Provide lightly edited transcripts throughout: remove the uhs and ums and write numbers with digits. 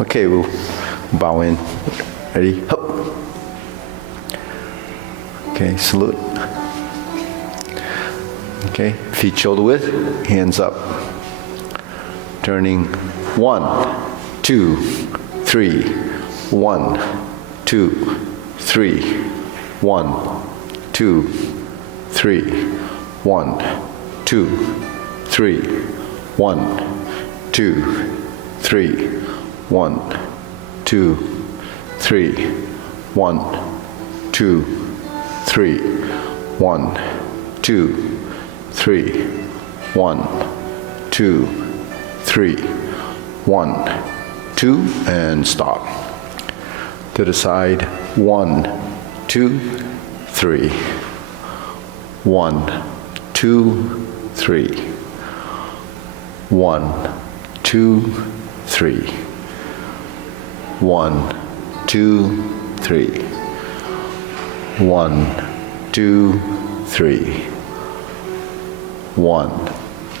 Okay, we'll bow in. Ready? Hup. Okay, salute. Okay, feet shoulder width, hands up. Turning 1, 2, 3. 1, 2, 3. 1, 2, 3. 1, 2, 3. 1, 2, 3. 1, 2, 3. 1, 2, 3. 1, 2, 3. 1, 2, 3. 1, 2, and stop. To the side. 1, 2, 3. 1, 2, 3. 1, 2, 3. 1, 2, 3. 1, 2, 3. 1,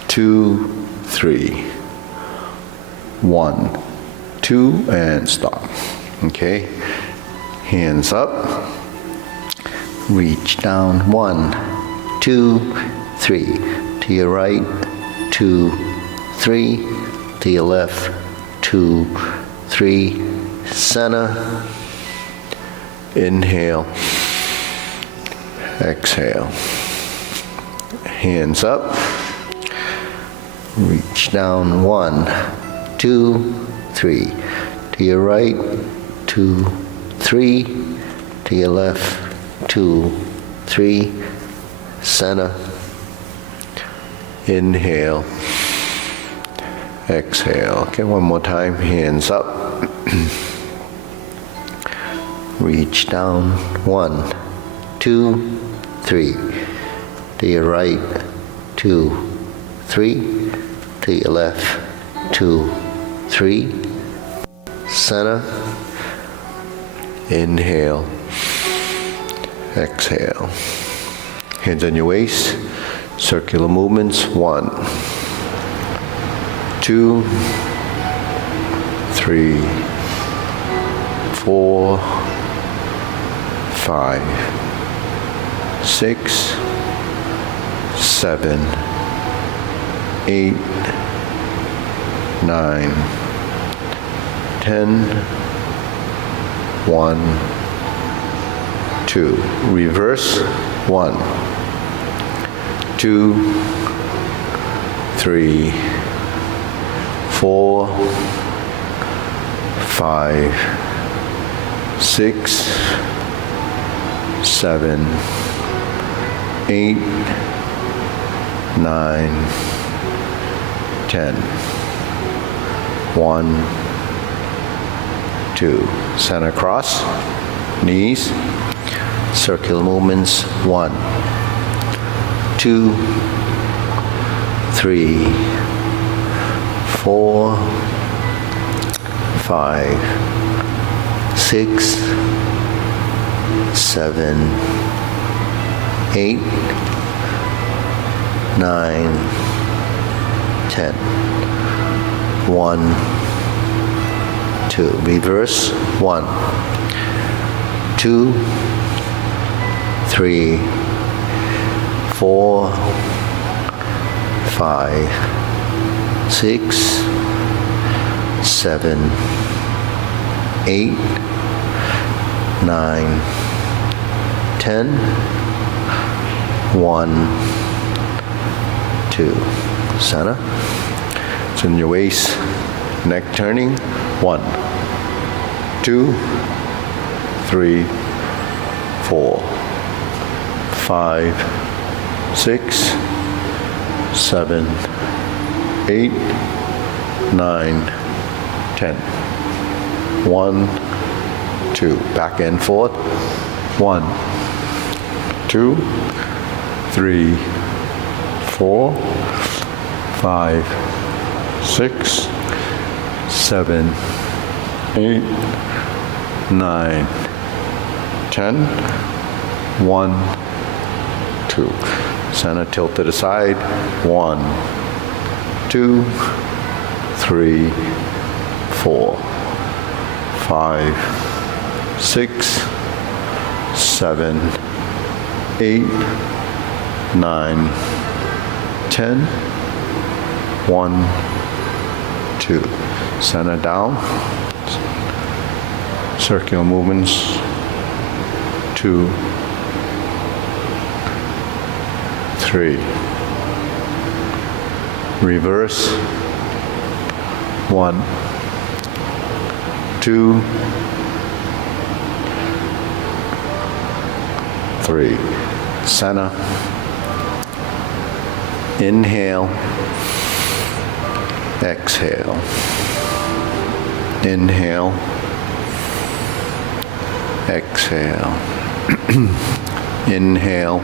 2, 3. 1, 2, and stop. Okay, hands up. Reach down. 1, 2, 3. To your right. 2, 3. To your left. 2, 3. Center. Inhale. Exhale. Hands up. Reach down. 1, 2, 3. To your right. 2, 3. To your left. 2, 3. Center. Inhale. Exhale. Okay, one more time. Hands up. Reach down. 1, 2, 3. To your right. 2, 3. To your left. 2, 3. Center. Inhale. Exhale. Hands on your waist. Circular movements. 1, 2, 3, 4, 5, 6, 7, 8, 9, 10, 1, 2. Reverse. 1, 2, 3, 4, 5, 6, 7, 8, 9, 10. 1, 2. Center cross. Knees. Circular movements. 1, 2, 3, 4, 5, 6, 7, 8, 9, 10. 1, 2. Reverse. 1, 2, 3, 4, 5, 6, 7, 8, 9, 10. 1, 2. Center. It's in your waist. Neck turning. 1, 2, 3, 4, 5, 6, 7, 8, 9, 10. 1, 2. Back and forth. 1, 2, 3, 4, 5, 6, 7, 8, 9, 10. 1, 2. Center tilt to the side. 1, 2, 3, 4, 5, 6, 7, 8, 9, 10. 1, 2. Center down. Circular movements. 2, 3. Reverse. 1, 2, 3. Center. Inhale. Exhale. Inhale. Exhale. Inhale.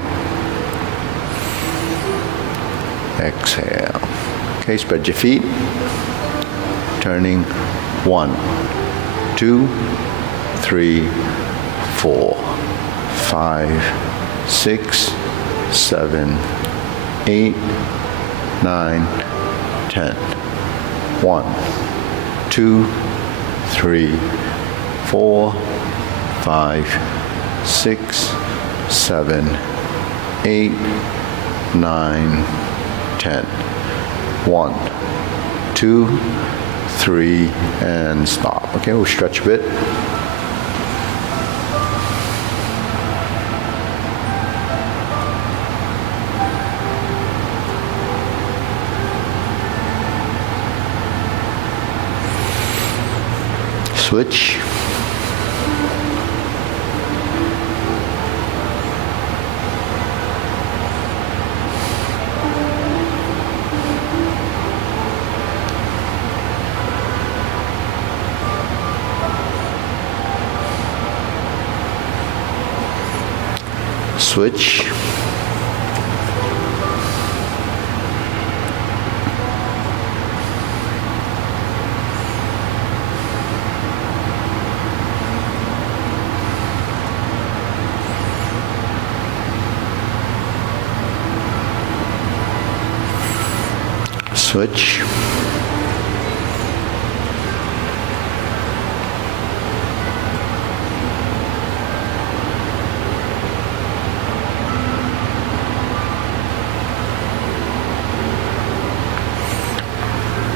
Exhale. Okay, spread your feet. Turning 1, 2, 3, 4, 5, 6, 7, 8, 9, 10. 1, 2, 3, 4, 5, 6, 7, 8, 9, 10. 1, 2, 3, and stop. Okay, we'll stretch a bit. Switch. Switch. Switch.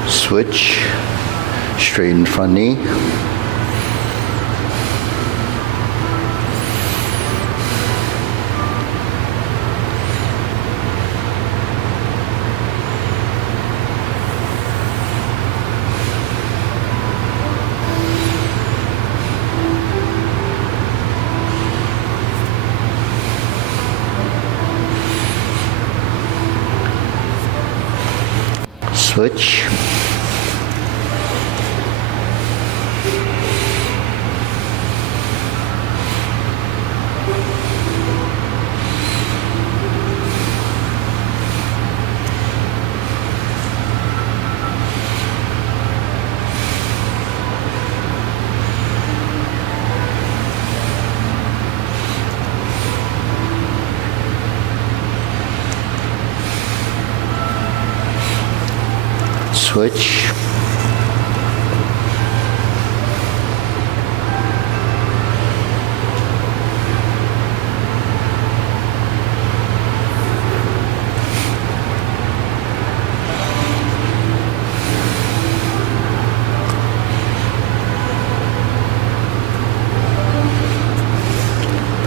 Switch. Straighten front knee. Switch. Switch.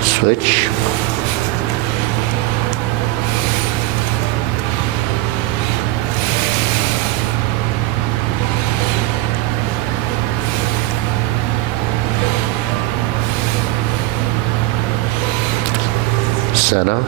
Switch. Center.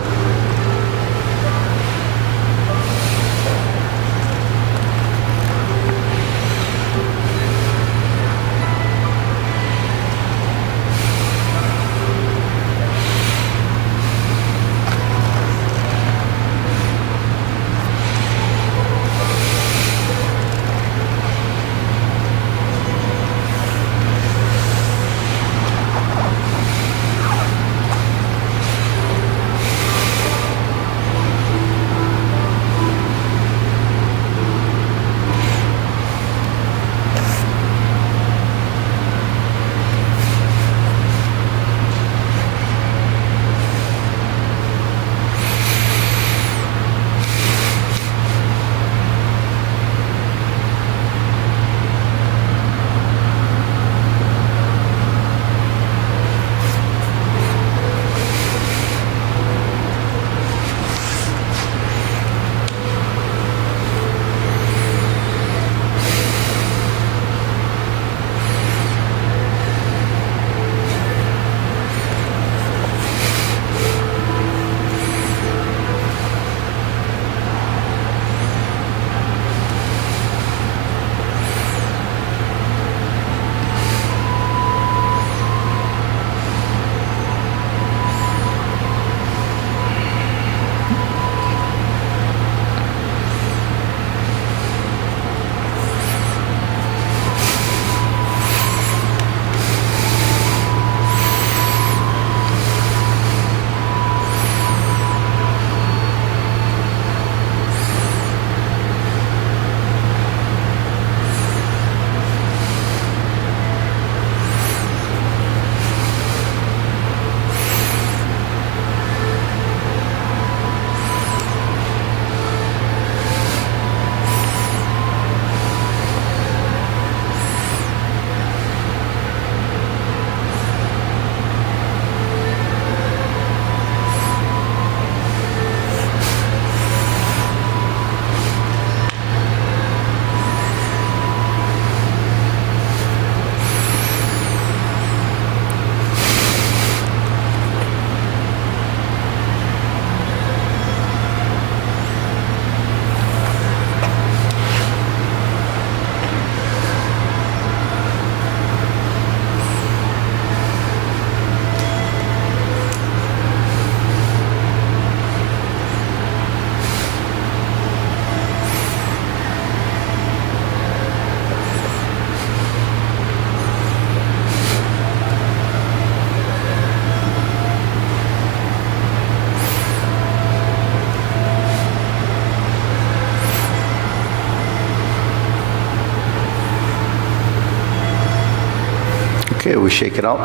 Okay, we shake it out.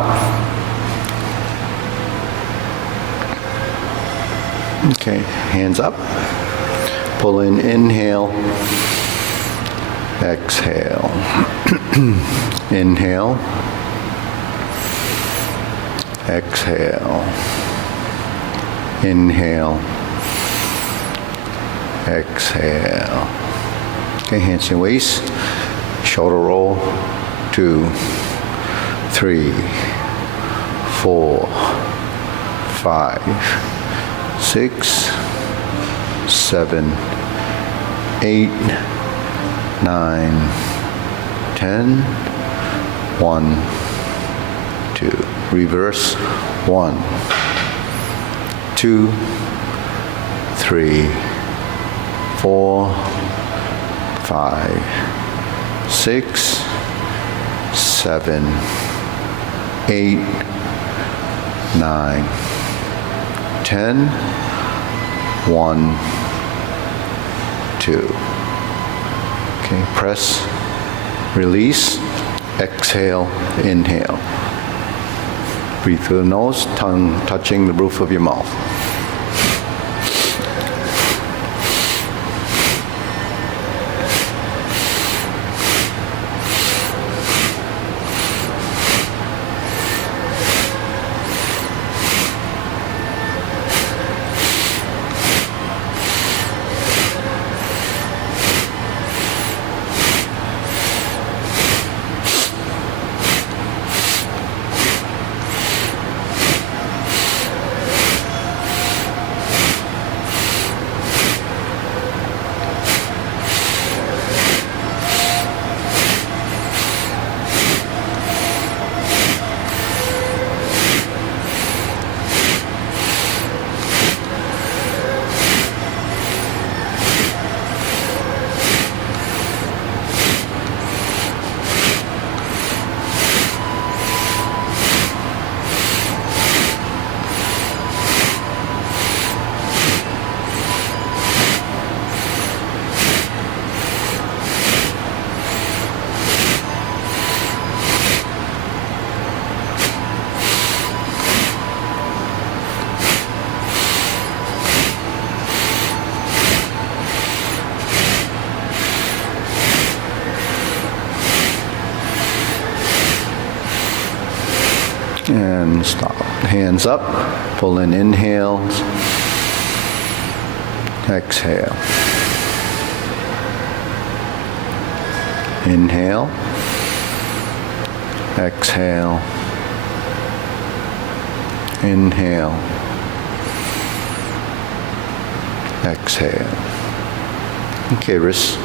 Okay, hands up. Pull in, inhale. Exhale. Inhale. Exhale. Inhale. Exhale. Okay, hands in waist. Shoulder roll. 2, 3, 4, 5, 6, 7, 8, 9, 10. 1, 2. Reverse. 1, 2, 3, 4, 5, 6, 7, 8, 9, 10. 1, 2. Okay, press, release, exhale, inhale. Breathe through the nose, tongue touching the roof of your mouth. And stop. Hands up. Pull in, inhales. Exhale. Inhale. Exhale. Inhale. Exhale. Okay, wrists.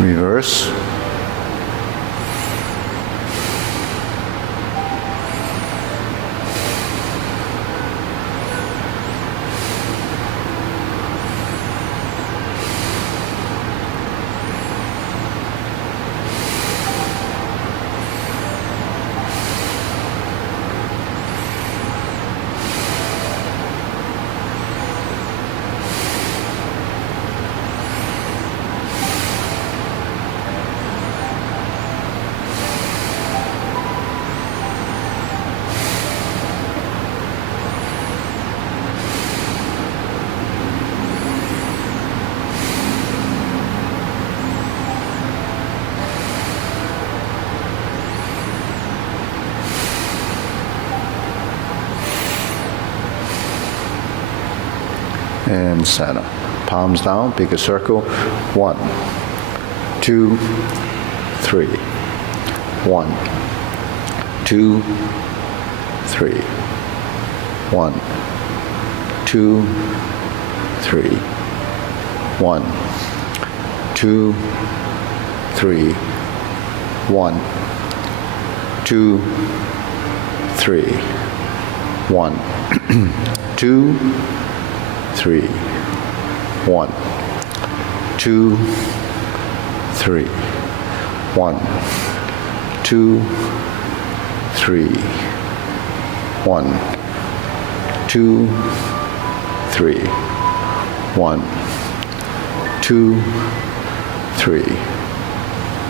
Reverse. and center. Palms down, pick a circle. 1, 2, 3. 1, 2, 3. 1, 2, 3. 1, 2, 3. 1, 2, 3. 1, 2, 3. 1, 2, 3. 1, 2, 3. 1, 2, 3. 1, 2, 3.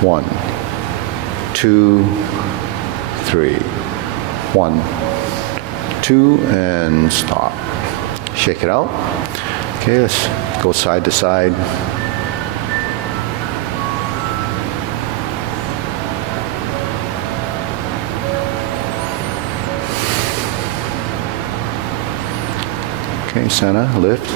1, 2, 3. 1, 2, and stop. Shake it out. Okay, let's go side to side. Okay, center, lift.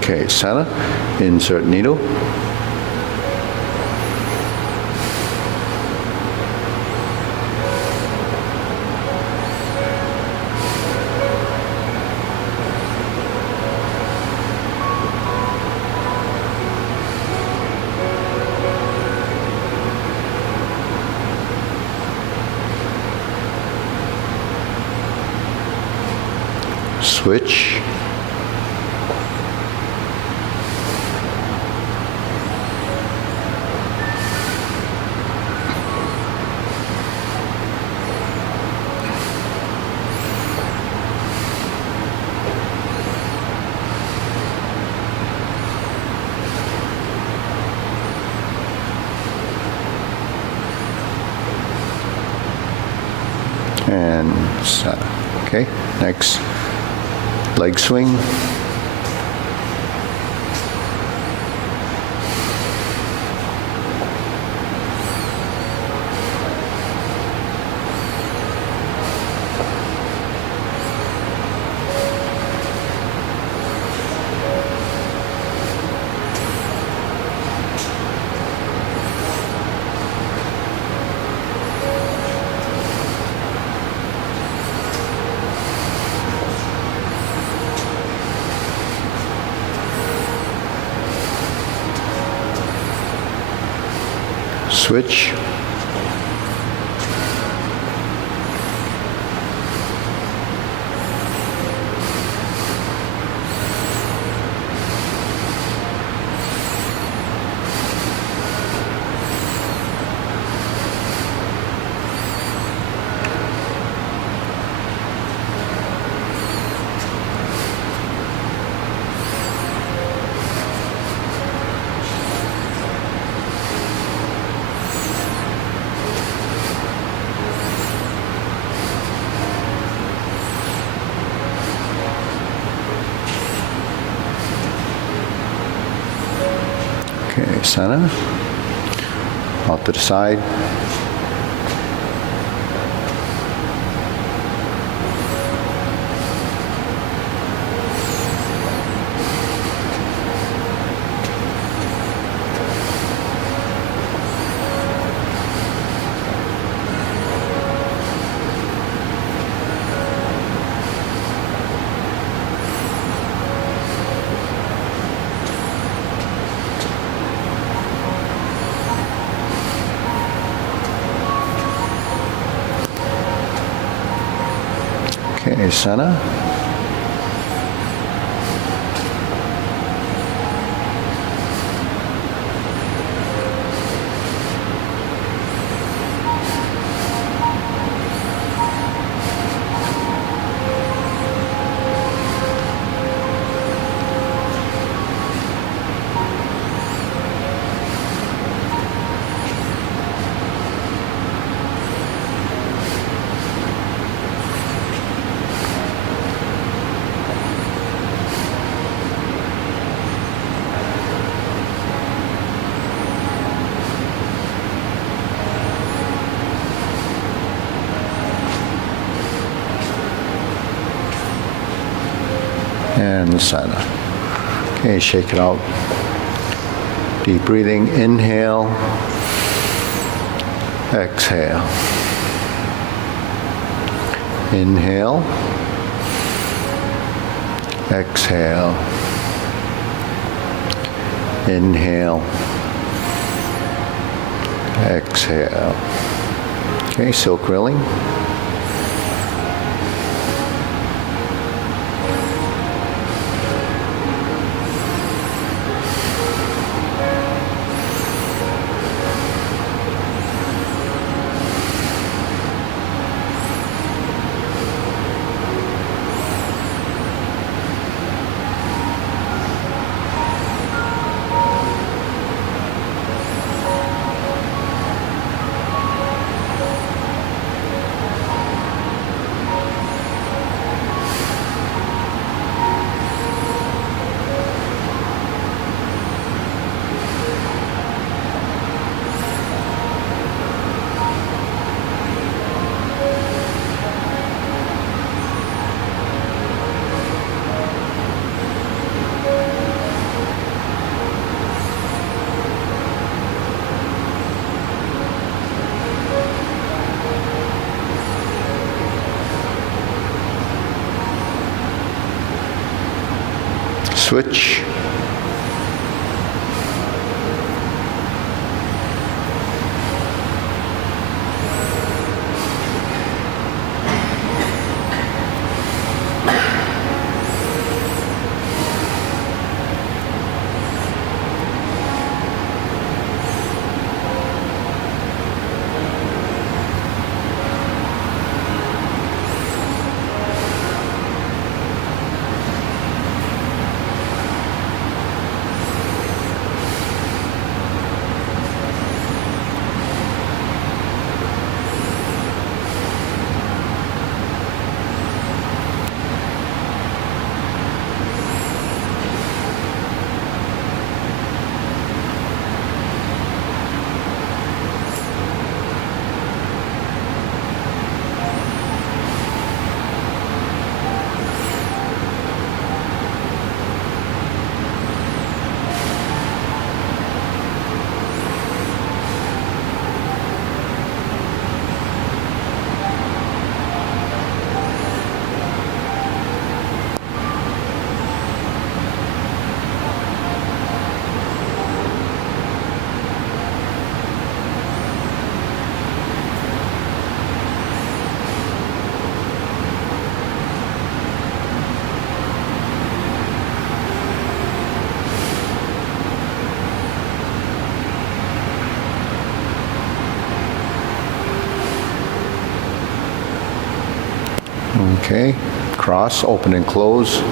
Okay, center, insert needle. Switch. And center. Okay, next, leg swing. Switch. Okay, center, off to the side. Okay, center. in the center. Okay, shake it out. Deep breathing, inhale, exhale. Inhale, exhale. Inhale, exhale. Okay, silk rilling. Switch. Okay, cross, open and close.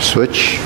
Switch.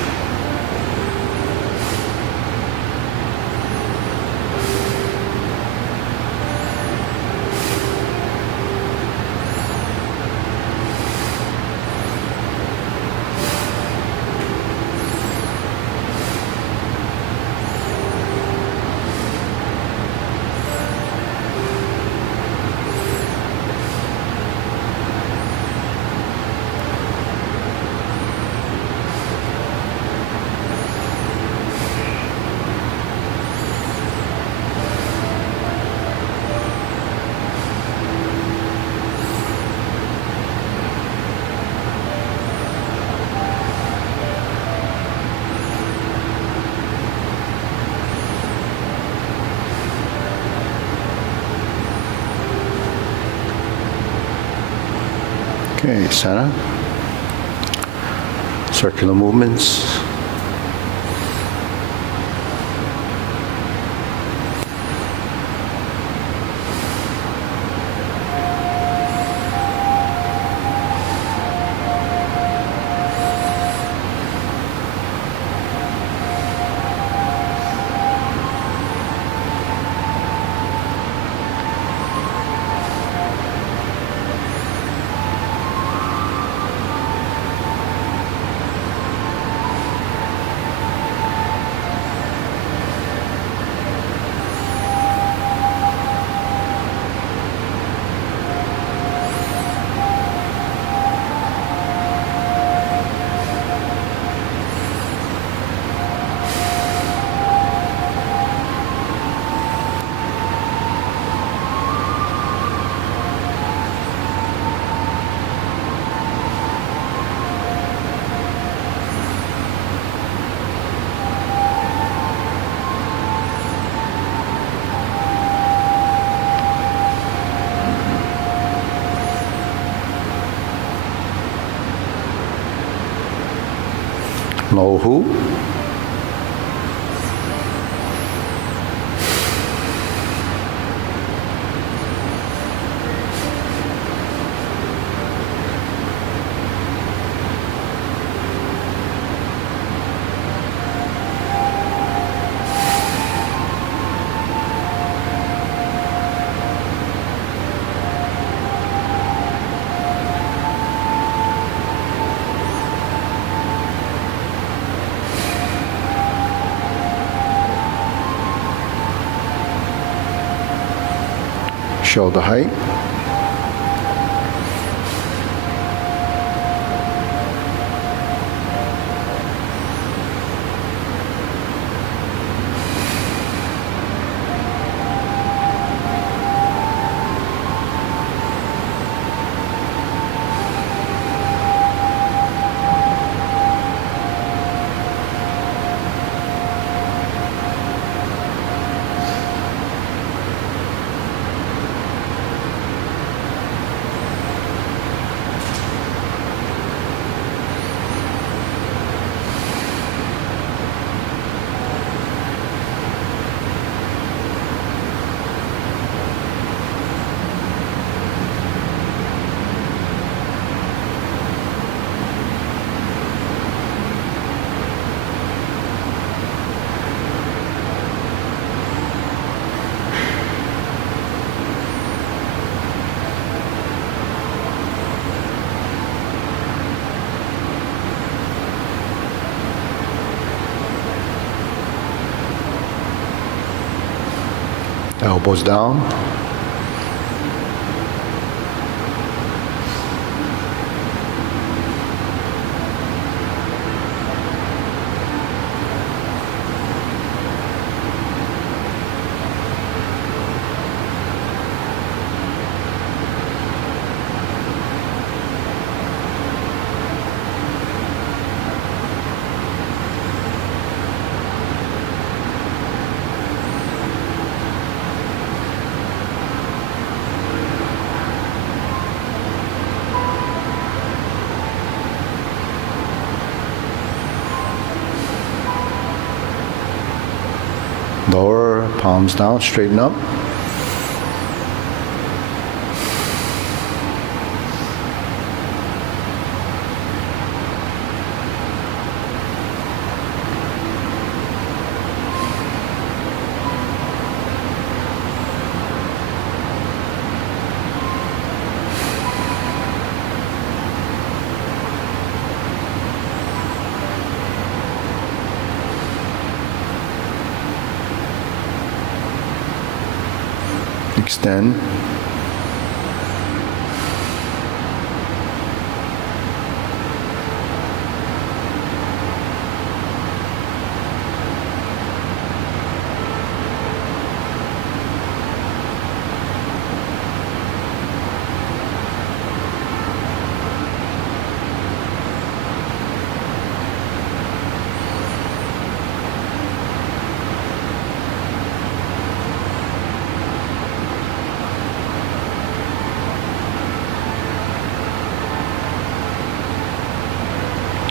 Okay, center. Circular movements. Low Hu. Shoulder height. Elbows down. Lower, palms down, straighten up. Extend.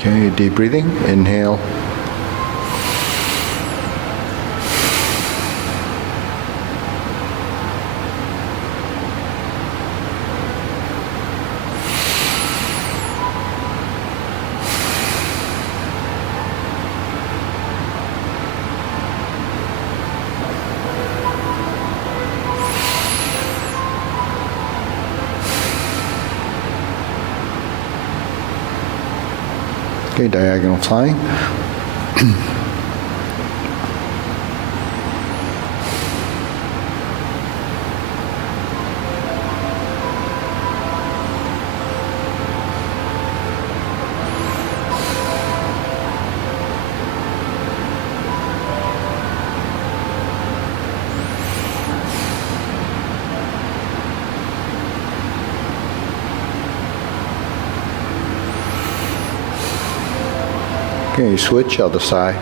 Okay, deep breathing. Inhale. Okay, diagonal flying. Okay, switch other side.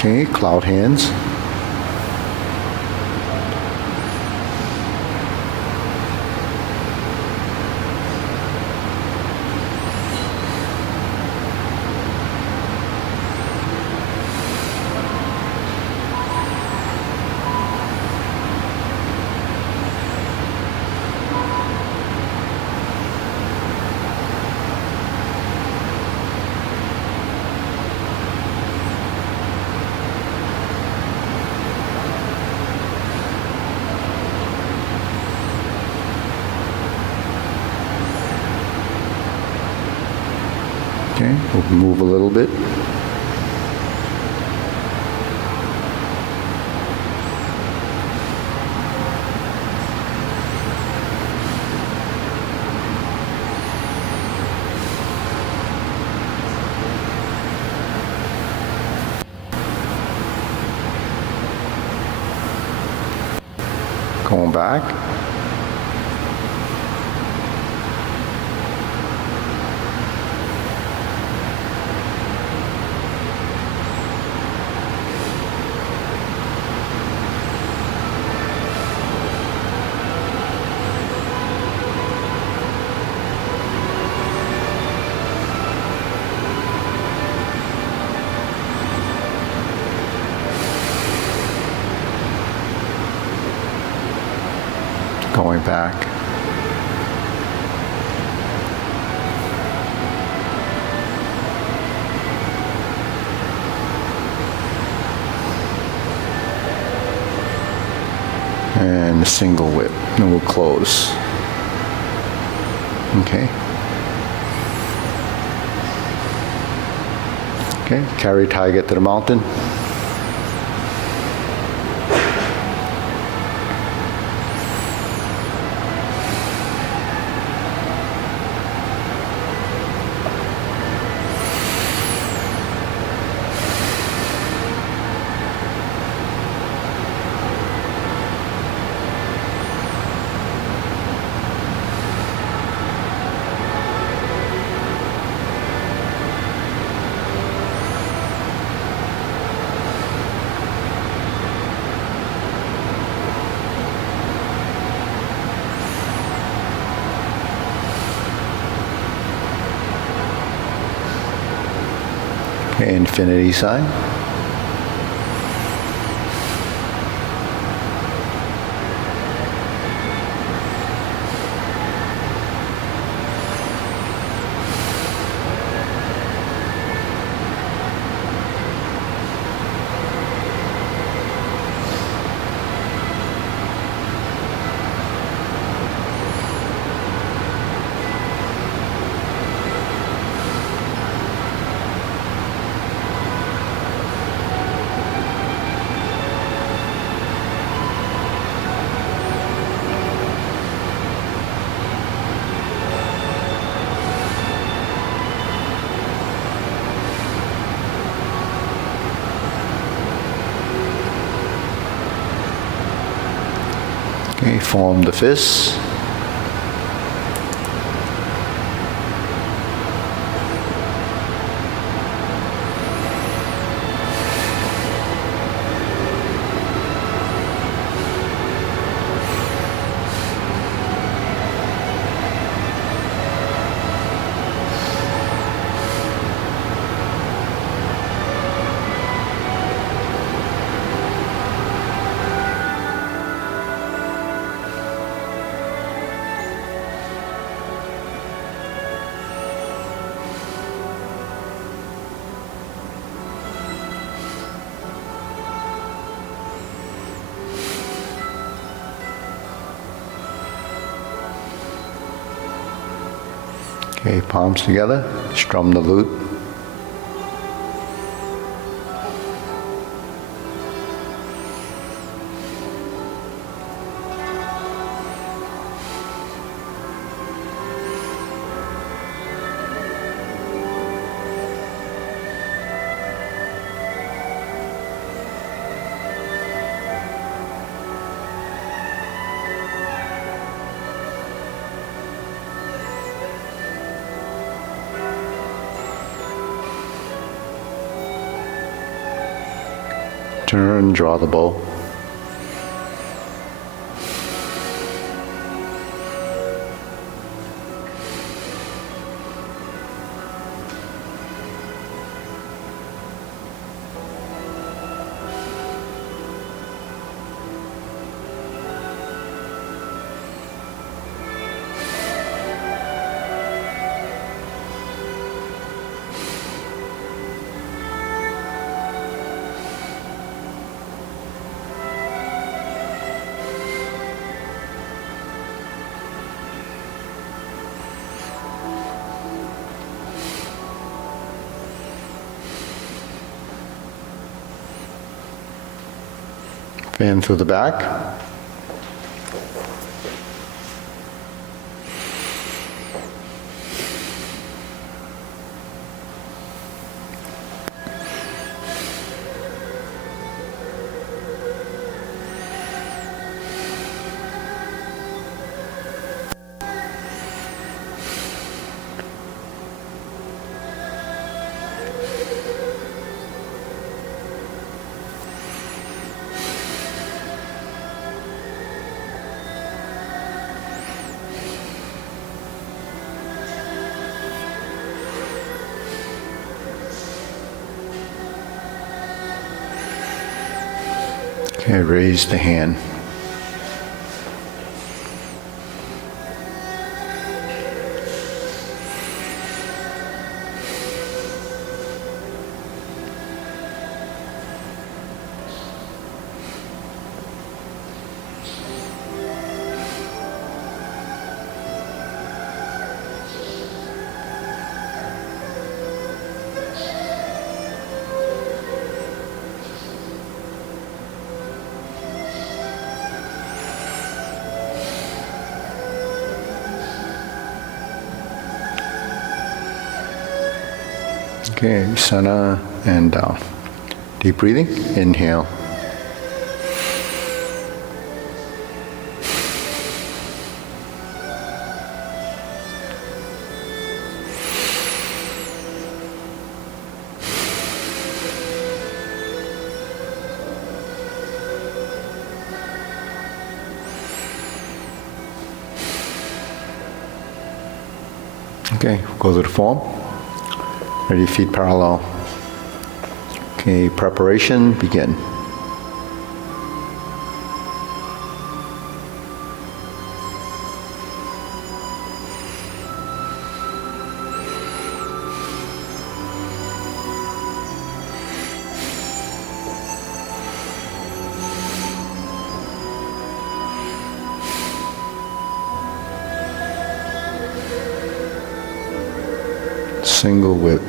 Okay, cloud hands. Okay, we'll move a little bit. Going back. Going back. And a single whip, and we'll close. Okay. Okay, carry tiger to the mountain. Okay, infinity sign. Okay, form the fists. Okay, palms together, strum the lute. Turn, draw the bow. Fan through the back. Okay, raise the hand. Okay, center and down. Deep breathing, inhale. Okay, go to the form. Ready, feet parallel. Okay, preparation, begin. Single whip.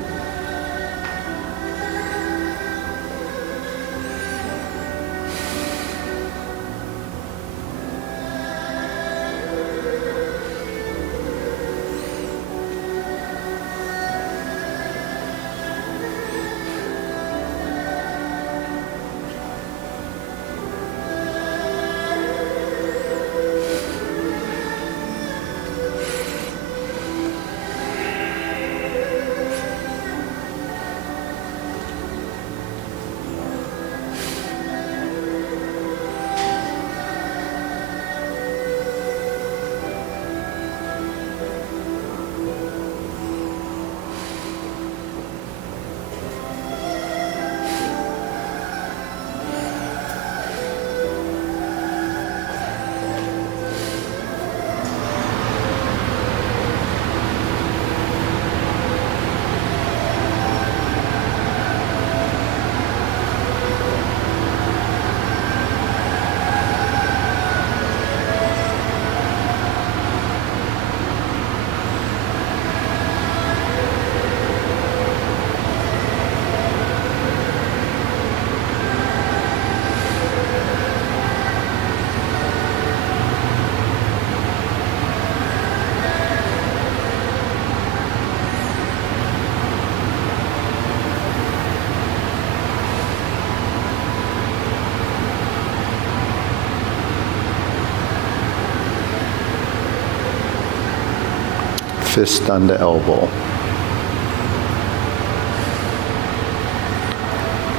Fist under elbow.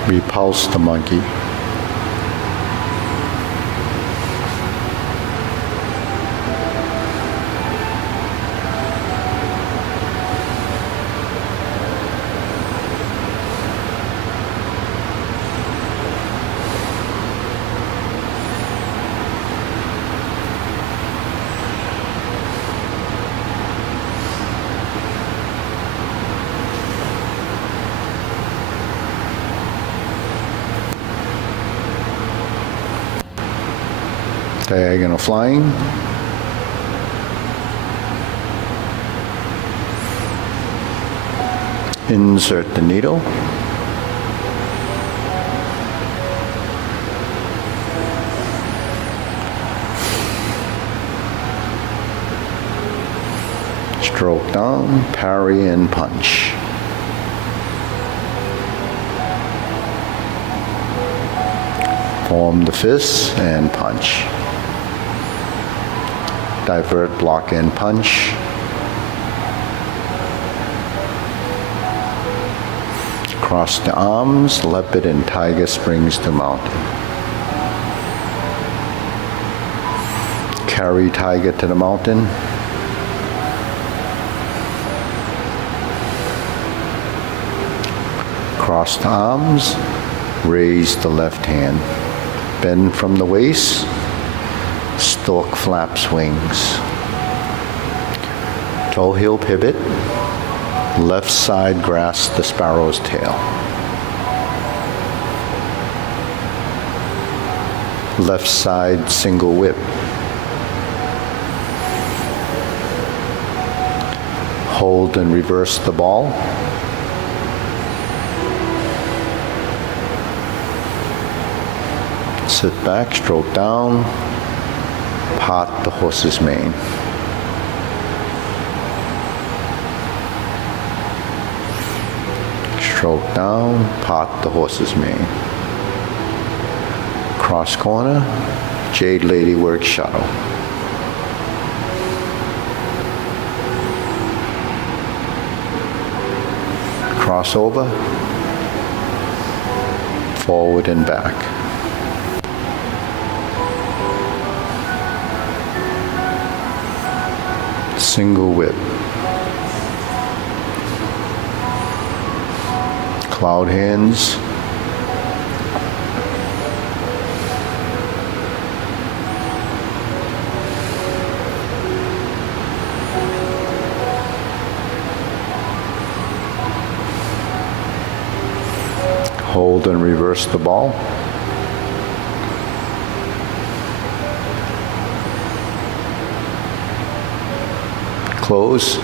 Repulse the monkey. Diagonal flying. Insert the needle. Stroke down, parry and punch. Form the fists and punch. Divert, block, and punch. Cross the arms, leopard and tiger springs to mountain. Carry tiger to the mountain. Cross the arms, raise the left hand. Bend from the waist. Stork flaps wings. Toe heel pivot. Left side grasp the sparrow's tail. Left side single whip. Hold and reverse the ball. Sit back, stroke down. Part the horse's mane. Stroke down, part the horse's mane. Cross corner, Jade Lady work shuttle. Crossover, forward and back. Single whip. Cloud hands. Hold and reverse the ball. Close.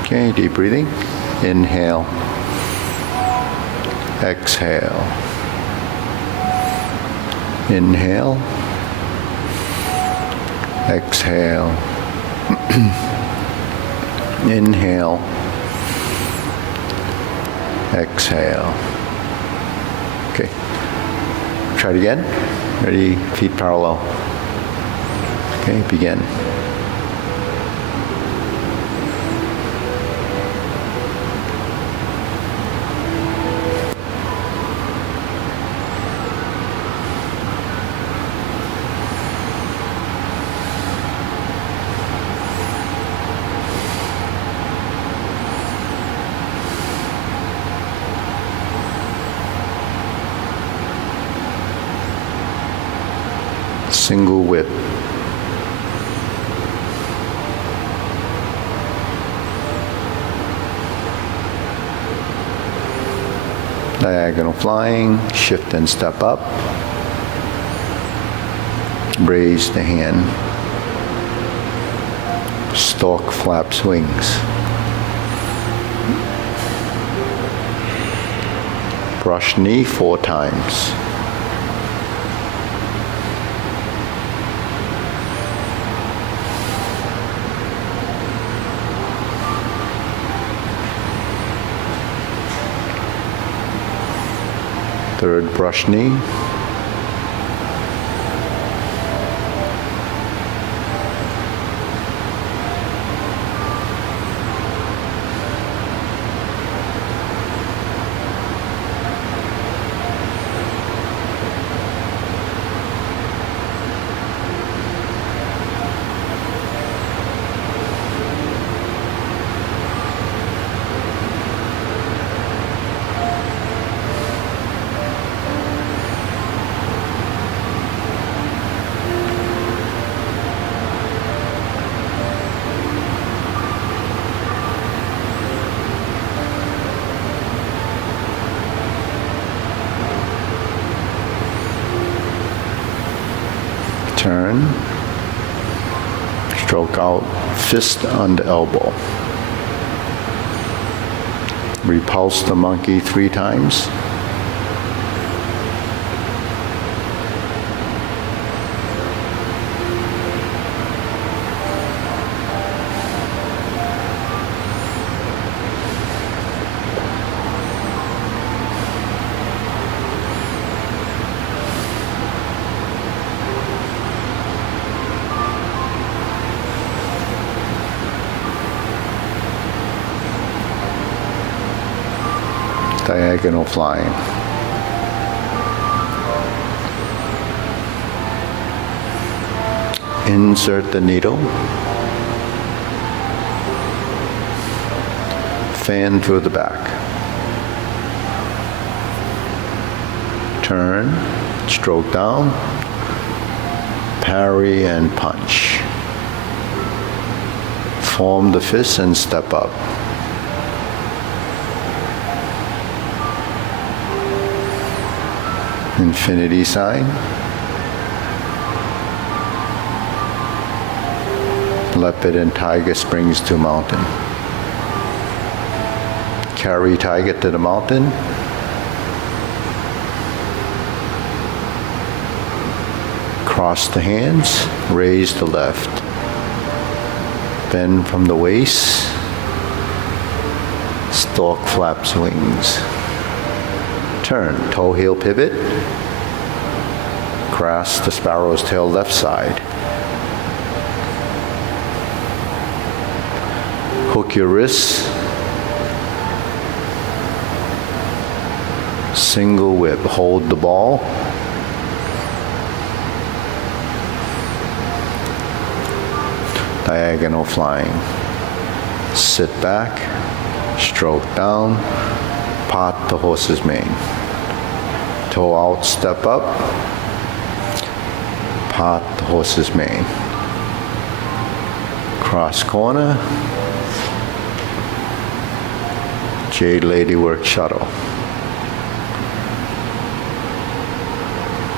Okay, deep breathing. Inhale. Exhale. Inhale. Exhale. Inhale. Exhale. Okay. Try it again. Ready? Feet parallel. Okay, begin. Single whip. Diagonal flying, shift and step up. Raise the hand. Stork flaps wings. Brush knee 4 times. Third brush knee. Turn. Stroke out, fist under elbow. Repulse the monkey 3 times. Diagonal flying. Insert the needle. Fan through the back. Turn, stroke down, parry and punch. Form the fist and step up. Infinity sign. Leopard and tiger springs to mountain. Carry tiger to the mountain. Cross the hands, raise the left. Bend from the waist. Stork flaps wings. Turn, toe heel pivot. Grasp the sparrow's tail left side. Hook your wrists. Single whip, hold the ball. Diagonal flying. Sit back, stroke down, part the horse's mane. Toe out, step up, part the horse's mane. Cross corner, Jade Lady work shuttle.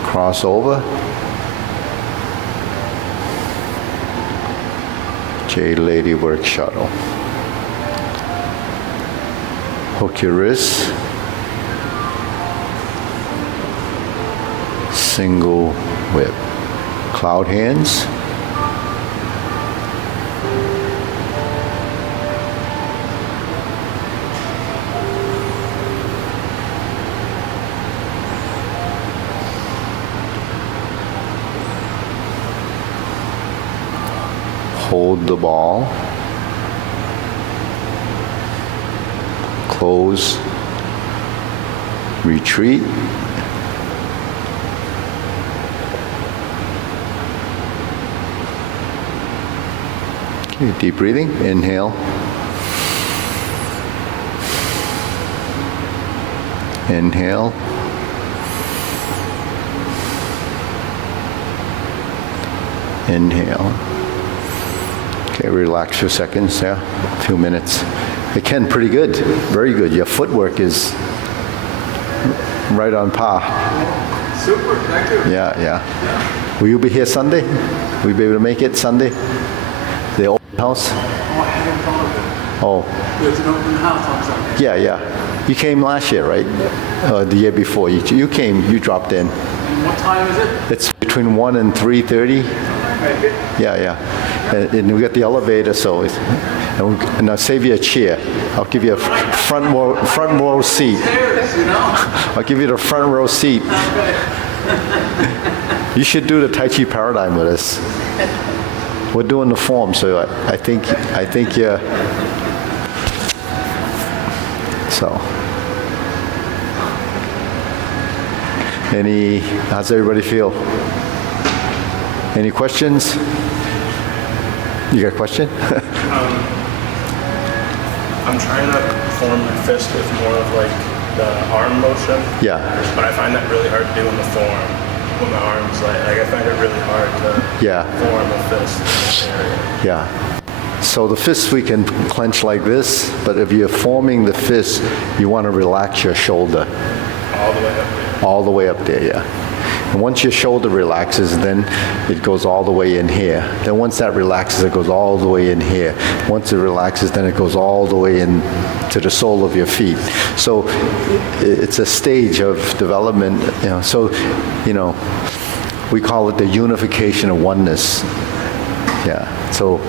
Cross over, Jade Lady work shuttle. Hook your wrists. Single whip. Cloud hands. Hold the ball. Close. Retreat. Okay, deep breathing. Inhale. Inhale. Inhale. Okay, relax for a second, yeah, a few minutes. Again, pretty good, very good. Your footwork is right on par. Super, thank you. Yeah. Will you be here Sunday? Will you be able to make it Sunday? The old house? Oh, I haven't thought of it. Oh, There's an open house on Sunday. yeah. You came last year, right? The year before. You came, you dropped in. And what time is it? It's between 1 and 3:30. Make it. Yeah. And we got the elevator, so and I'll save you a chair. I'll give you a front row seat. Stairs, you know? I'll give you the front row seat. You should do the Tai Chi Paradigm with us. We're doing the form, so I think you're. So. How's everybody feel? Any questions? You got a question? I'm trying to form my fist with more of like the arm motion. Yeah. But I find that really hard to do in the form. When my arms, like I find it really hard to form a fist in this area. Yeah. So the fist we can clench like this, but if you're forming the fist, you want to relax your shoulder. All the way up there. All the way up there, yeah. And once your shoulder relaxes, then it goes all the way in here. Then once that relaxes, it goes all the way in here. Once it relaxes, then it goes all the way in to the sole of your feet. So it's a stage of development, you know. So, you know, we call it the unification of oneness. Yeah. So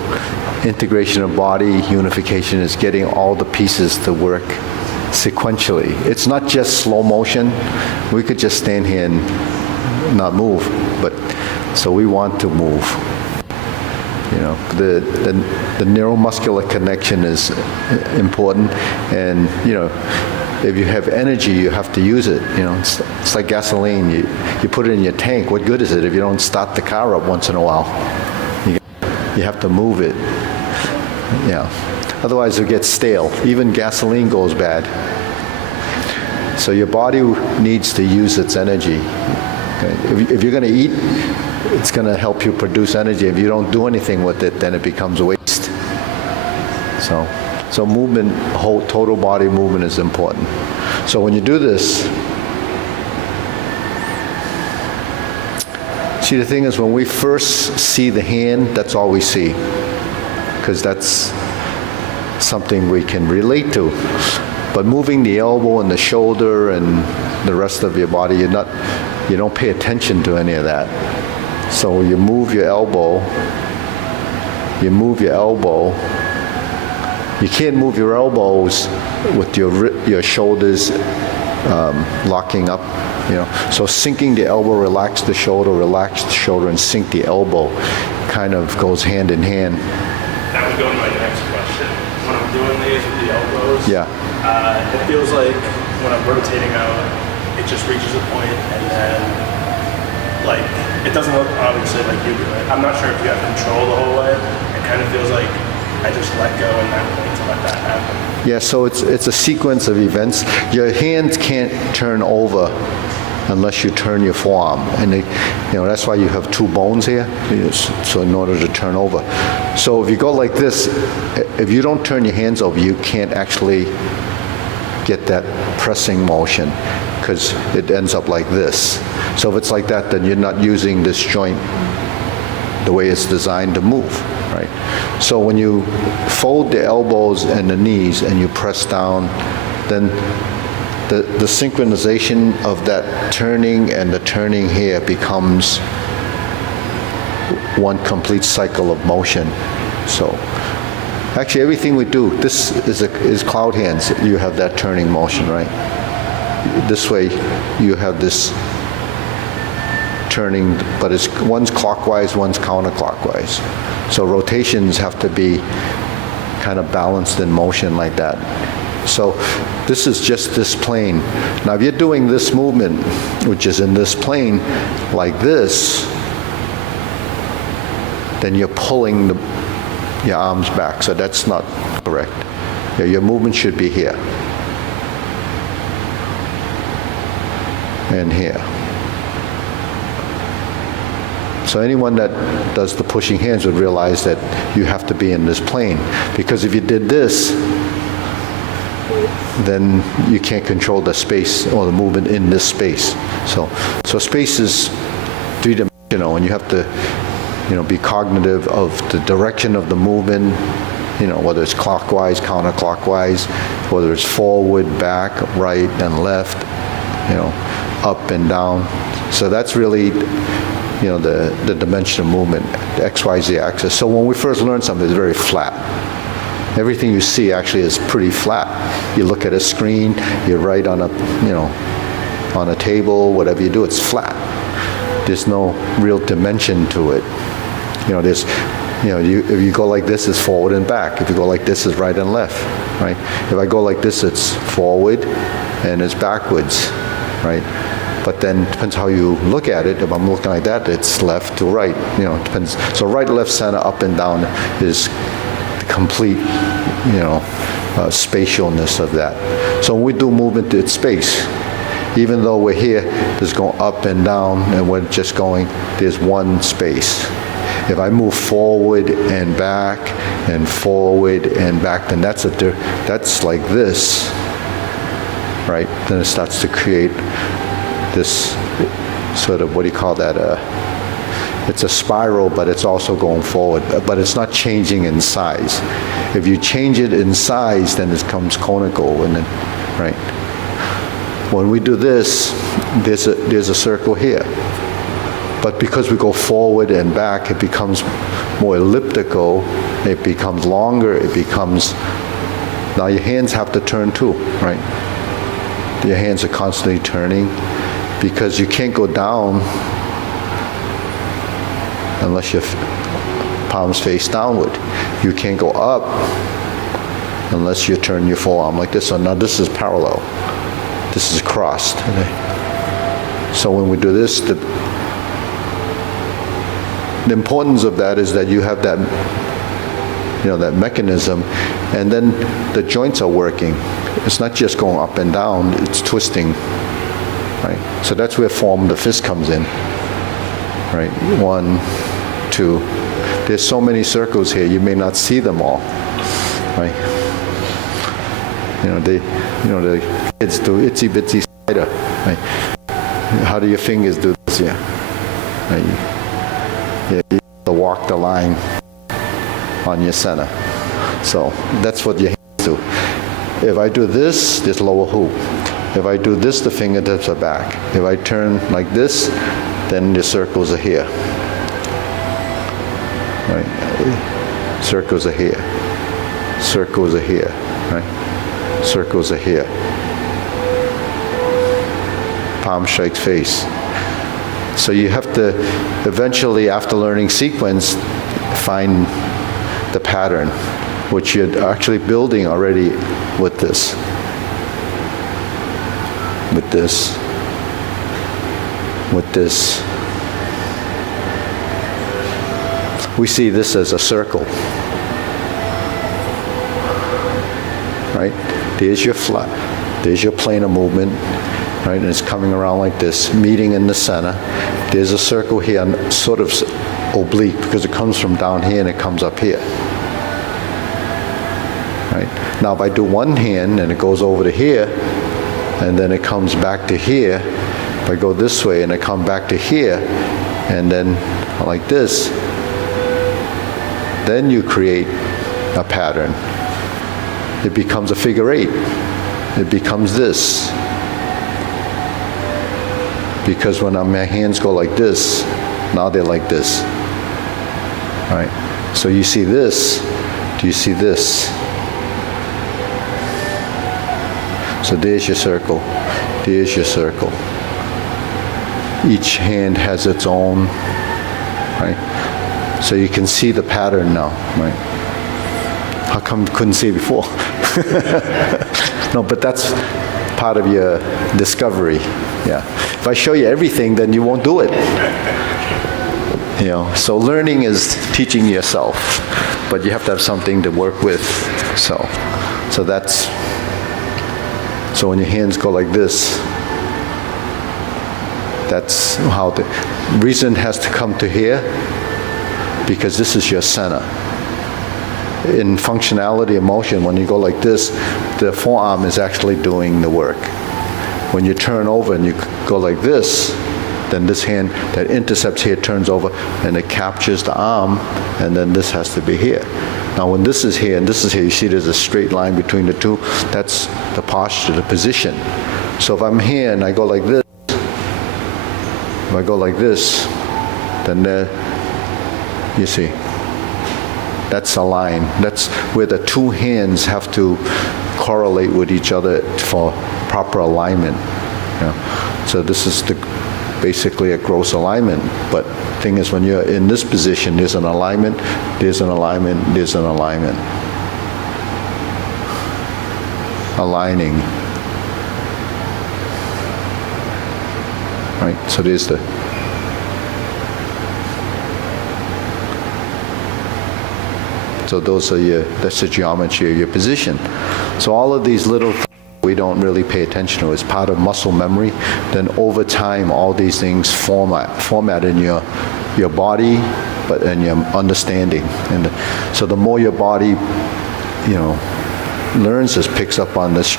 integration of body, unification is getting all the pieces to work sequentially. It's not just slow motion. We could just stand here and not move, but so we want to move. You know, the neuromuscular connection is important, and you know, if you have energy, you have to use it. You know, it's like gasoline. You put it in your tank. What good is it if you don't start the car up once in a while? You have to move it. Yeah. Otherwise, it gets stale. Even gasoline goes bad. So your body needs to use its energy. Okay? If you're going to eat, it's going to help you produce energy. If you don't do anything with it, then it becomes waste. So movement, whole total body movement is important. So when you do this, see, the thing is, when we first see the hand, that's all we see, because that's something we can relate to. But moving the elbow and the shoulder and the rest of your body, you don't pay attention to any of that. So you move your elbow, you can't move your elbows with your shoulders locking up, you know. So sinking the elbow, relax the shoulder, and sink the elbow kind of goes hand in hand. That would go to my next question. When I'm doing these with the elbows, it feels like when I'm rotating out, it just reaches a point and then, like, it doesn't look obviously like you do it. I'm not sure if you have control the whole way. It kind of feels like I just let go in that point to let that happen. Yeah, so it's a sequence of events. Your hands can't turn over unless you turn your forearm, and that's why you have two bones here. So in order to turn over, so if you go like this, if you don't turn your hands over, you can't actually get that pressing motion, because it ends up like this. So if it's like that, then you're not using this joint the way it's designed to move, right? So when you fold the elbows and the knees and you press down, then the synchronization of that turning and the turning here becomes one complete cycle of motion. So actually everything we do, this is cloud hands. You have that turning motion, right? This way you have this turning, but one's clockwise, one's counterclockwise. So rotations have to be kind of balanced in motion like that. So this is just this plane. Now if you're doing this movement, which is in this plane, like this, then you're pulling your arms back. So that's not correct. Your movement should be here and here. So anyone that does the pushing hands would realize that you have to be in this plane, because if you did this, then you can't control the space or the movement in this space. So space is three-dimensional, and you have to, be cognitive of the direction of the movement, whether it's clockwise, counterclockwise, whether it's forward, back, right, and left, up and down. So that's really, the dimension of movement, the XYZ axis. So when we first learn something, it's very flat. Everything you see actually is pretty flat. You look at a screen, you write on on a table, whatever you do, it's flat. There's no real dimension to it. If you go like this, it's forward and back. If you go like this, it's right and left, right? If I go like this, it's forward and it's backwards, right? But then it depends how you look at it. If I'm looking like that, it's left to right. It depends. So right, left, center, up and down is the complete, spatialness of that. So when we do movement, it's space. Even though we're here, just going up and down, and we're just going, there's one space. If I move forward and back, then that's like this, right? Then it starts to create this sort of, what do you call that? It's a spiral, but it's also going forward, but it's not changing in size. If you change it in size, then it becomes conical, and then, right? When we do this, there's a circle here. But because we go forward and back, it becomes more elliptical, it becomes longer, it becomes, now your hands have to turn too, right? Your hands are constantly turning because you can't go down unless your palms face downward. You can't go up unless you turn your forearm like this. So now this is parallel. This is crossed. So when we do this, the importance of that is that you have that, that mechanism, and then the joints are working. It's not just going up and down, it's twisting, right? So that's where form of the fist comes in, right? 1, 2. There's so many circles here, you may not see them all, right? The kids do itsy bitsy spider, right? How do your fingers do this here? Right? You have to walk the line on your center. So that's what your hands do. If I do this, there's lower hoop. If I do this, the fingertips are back. If I turn like this, then the circles are here. Right? Circles are here. Circles are here. Right? Circles are here. Palm strikes face. So you have to eventually, after learning sequence, find the pattern, which you're actually building already with this. With this. With this. We see this as a circle. Right? There's your flat. There's your planar movement. Right? And it's coming around like this, meeting in the center. There's a circle here, sort of oblique, because it comes from down here and it comes up here. Right? Now if I do one hand and it goes over to here, and then it comes back to here, if I go this way and I come back to here, and then like this, then you create a pattern. It becomes a figure 8. It becomes this. Because when my hands go like this, now they're like this. Right? So you see this, do you see this? So there's your circle, there's your circle. Each hand has its own, right? So you can see the pattern now, right? How come you couldn't see it before? No, but that's part of your discovery, yeah. If I show you everything, then you won't do it. So learning is teaching yourself, but you have to have something to work with. So that's, so when your hands go like this, that's how the reason has to come to here, because this is your center. In functionality of motion, when you go like this, the forearm is actually doing the work. When you turn over and you go like this, then this hand that intercepts here turns over and it captures the arm, and then this has to be here. Now when this is here and this is here, you see there's a straight line between the two. That's the posture, the position. So if I'm here and I go like this, if I go like this, then there, you see, that's a line. That's where the two hands have to correlate with each other for proper alignment. So this is basically a gross alignment. But the thing is, when you're in this position, there's an alignment, there's an alignment, there's an alignment. Aligning. Right? So there's the... So those are that's the geometry of your position. So all of these little things we don't really pay attention to. It's part of muscle memory. Then over time, all these things format in your body, but in your understanding. And so the more your body, learns this, picks up on this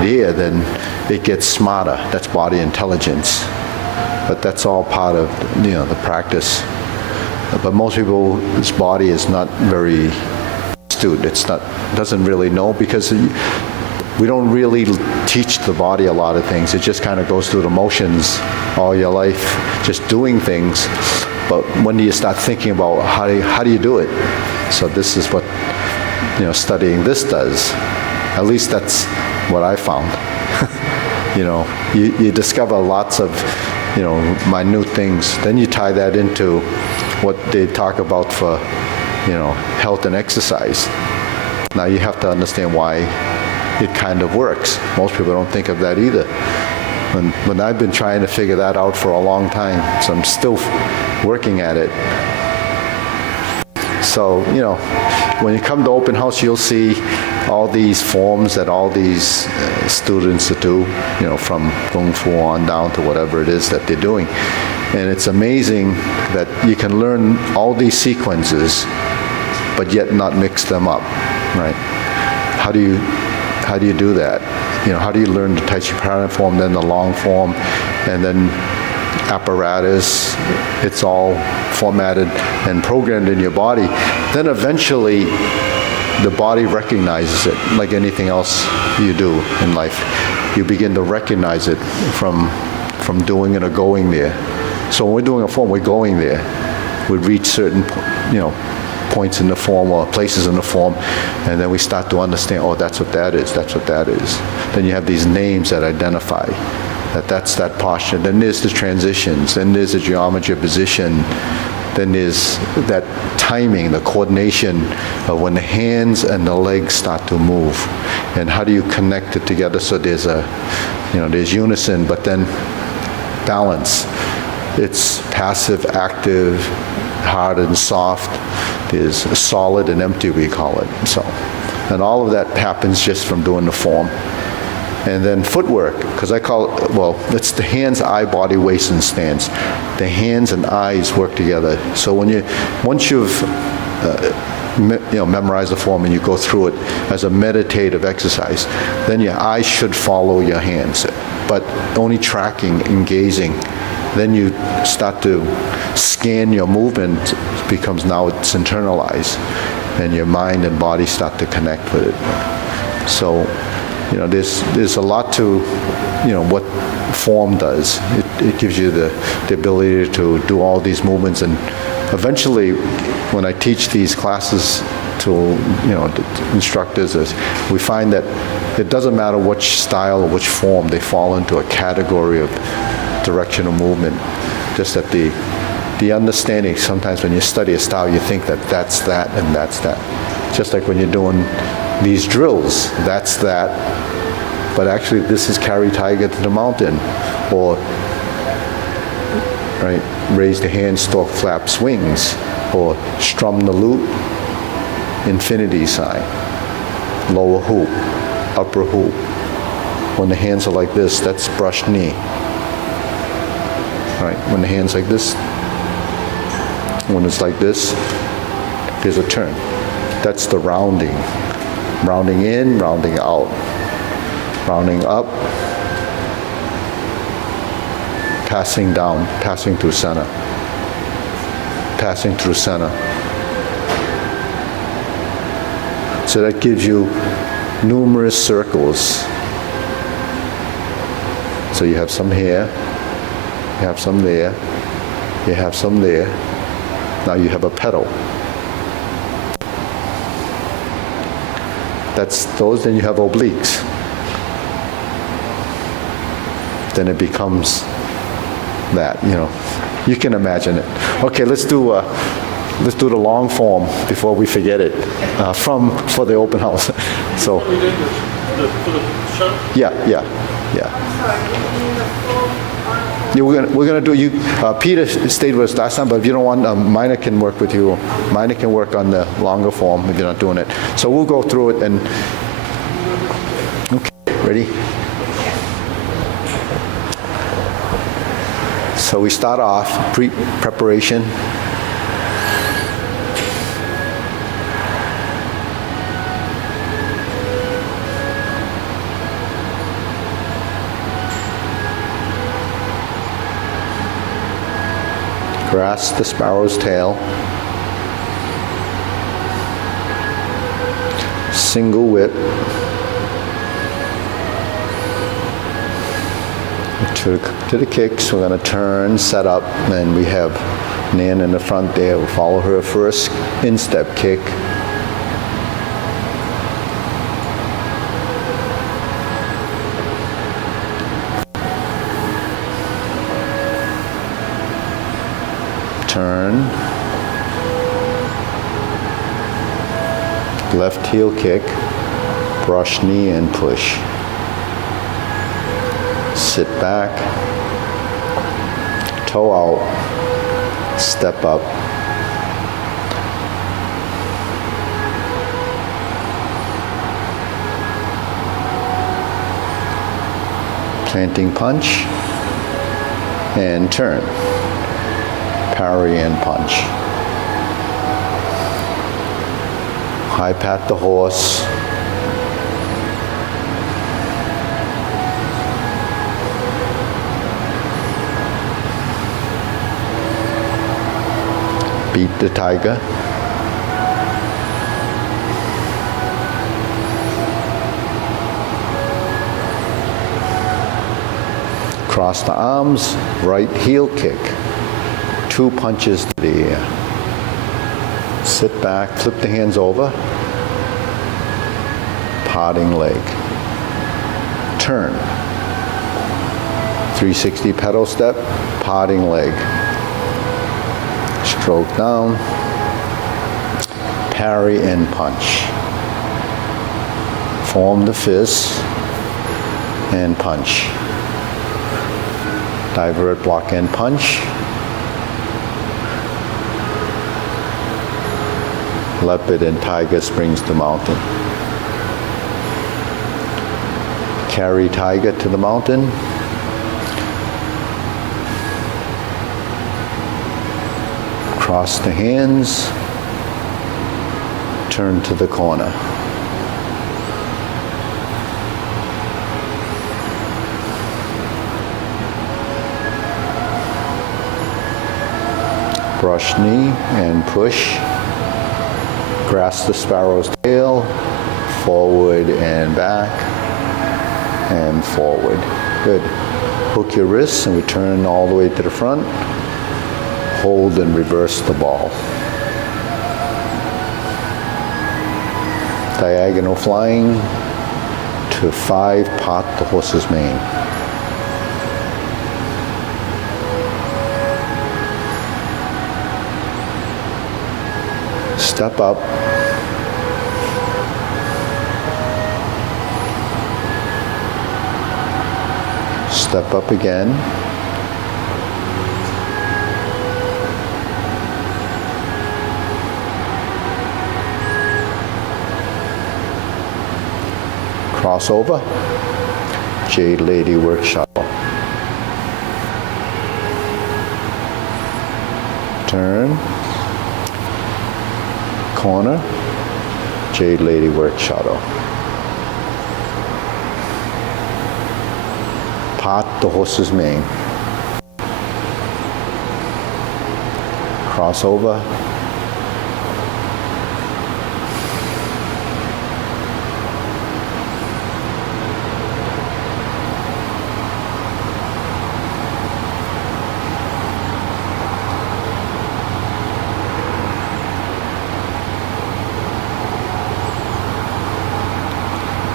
idea, then it gets smarter. That's body intelligence. but that's all part of, the practice. But most people's body is not very astute. Doesn't really know, because we don't really teach the body a lot of things. It just kind of goes through the motions all your life, just doing things. But when do you start thinking about how do you do it? So this is what studying this does. At least that's what I found. You discover lots of minute things. Then you tie that into what they talk about for health and exercise. Now you have to understand why it kind of works. Most people don't think of that either. But I've been trying to figure that out for a long time, so I'm still working at it. So, when you come to open house, you'll see all these forms that all these students do, from Kung Fu on down to whatever it is that they're doing. And it's amazing that you can learn all these sequences, but yet not mix them up, right? How do you do that? How do you learn the Tai Chi Paradigm form, then the long form, and then apparatus? It's all formatted and programmed in your body. Then eventually, the body recognizes it, like anything else you do in life. You begin to recognize it from doing it or going there. So when we're doing a form, we're going there. We reach certain, points in the form or places in the form, and then we start to understand, oh, that's what that is, that's what that is. Then you have these names that identify that's that posture. Then there's the transitions, then there's the geometry of position, then there's that timing, the coordination of when the hands and the legs start to move, and how do you connect it together so there's there's unison, but then balance. It's passive, active, hard and soft. There's solid and empty, we call it. So, and all of that happens just from doing the form. And then footwork, because I call it, it's the hands, eye, body, waist, and stance. The hands and eyes work together. So once you've memorize the form and you go through it as a meditative exercise, then your eyes should follow your hands, but only tracking and gazing. Then you start to scan your movement, becomes now it's internalized, and your mind and body start to connect with it. So, there's a lot to, what form does. It gives you the ability to do all these movements, and eventually, when I teach these classes to, the instructors, we find that it doesn't matter which style or which form, they fall into a category of direction of movement. Just that the understanding, sometimes when you study a style, you think that that's that and that's that. Just like when you're doing these drills, that's that, but actually this is carry tiger to the mountain, or right, raise the hand, stalk, flap, swings, or strum the lute, infinity sign, lower hoop, upper hoop. When the hands are like this, that's brushed knee. Right, when the hand's like this, when it's like this, there's a turn. That's the rounding. Rounding in, rounding out. Rounding up, passing down, passing through center. Passing through center. So that gives you numerous circles. So you have some here, you have some there, you have some there. Now you have a pedal. That's those, then you have obliques. Then it becomes that, You can imagine it. Okay, let's do the long form before we forget it, for the open house. So. We did for the show? Yeah. Yeah, we're gonna do. Peter stayed with us last time, but if you don't want, Mina can work with you. Mina can work on the longer form if you're not doing it. So we'll go through it and. Okay, ready? So we start off preparation. grasp the sparrow's tail, single whip, to the kicks. We're going to turn, set up, and we have Nan in the front there. We'll follow her first instep kick. Turn, left heel kick, brush knee and push. Sit back, toe out, step up. Planting punch and turn. Parry and punch. High pat the horse. Beat the tiger. Cross the arms, right heel kick. 2 punches to the air. Sit back, flip the hands over. Parting leg. Turn. 360 pedal step, parting leg. Stroke down. Parry and punch. Form the fist and punch. Divert, block and punch. Leopard and tiger springs to mountain. Carry tiger to the mountain. Cross the hands. Turn to the corner. Brush knee and push. Grasp the sparrow's tail, forward and back, and forward. Good. Hook your wrists and we turn all the way to the front. Hold and reverse the ball. Diagonal flying to 5, part the horse's mane. Step up. Step up again. Crossover. Jade Lady work shuttle. Turn. Corner, Jade Lady work shuttle. Part the horse's mane. Crossover.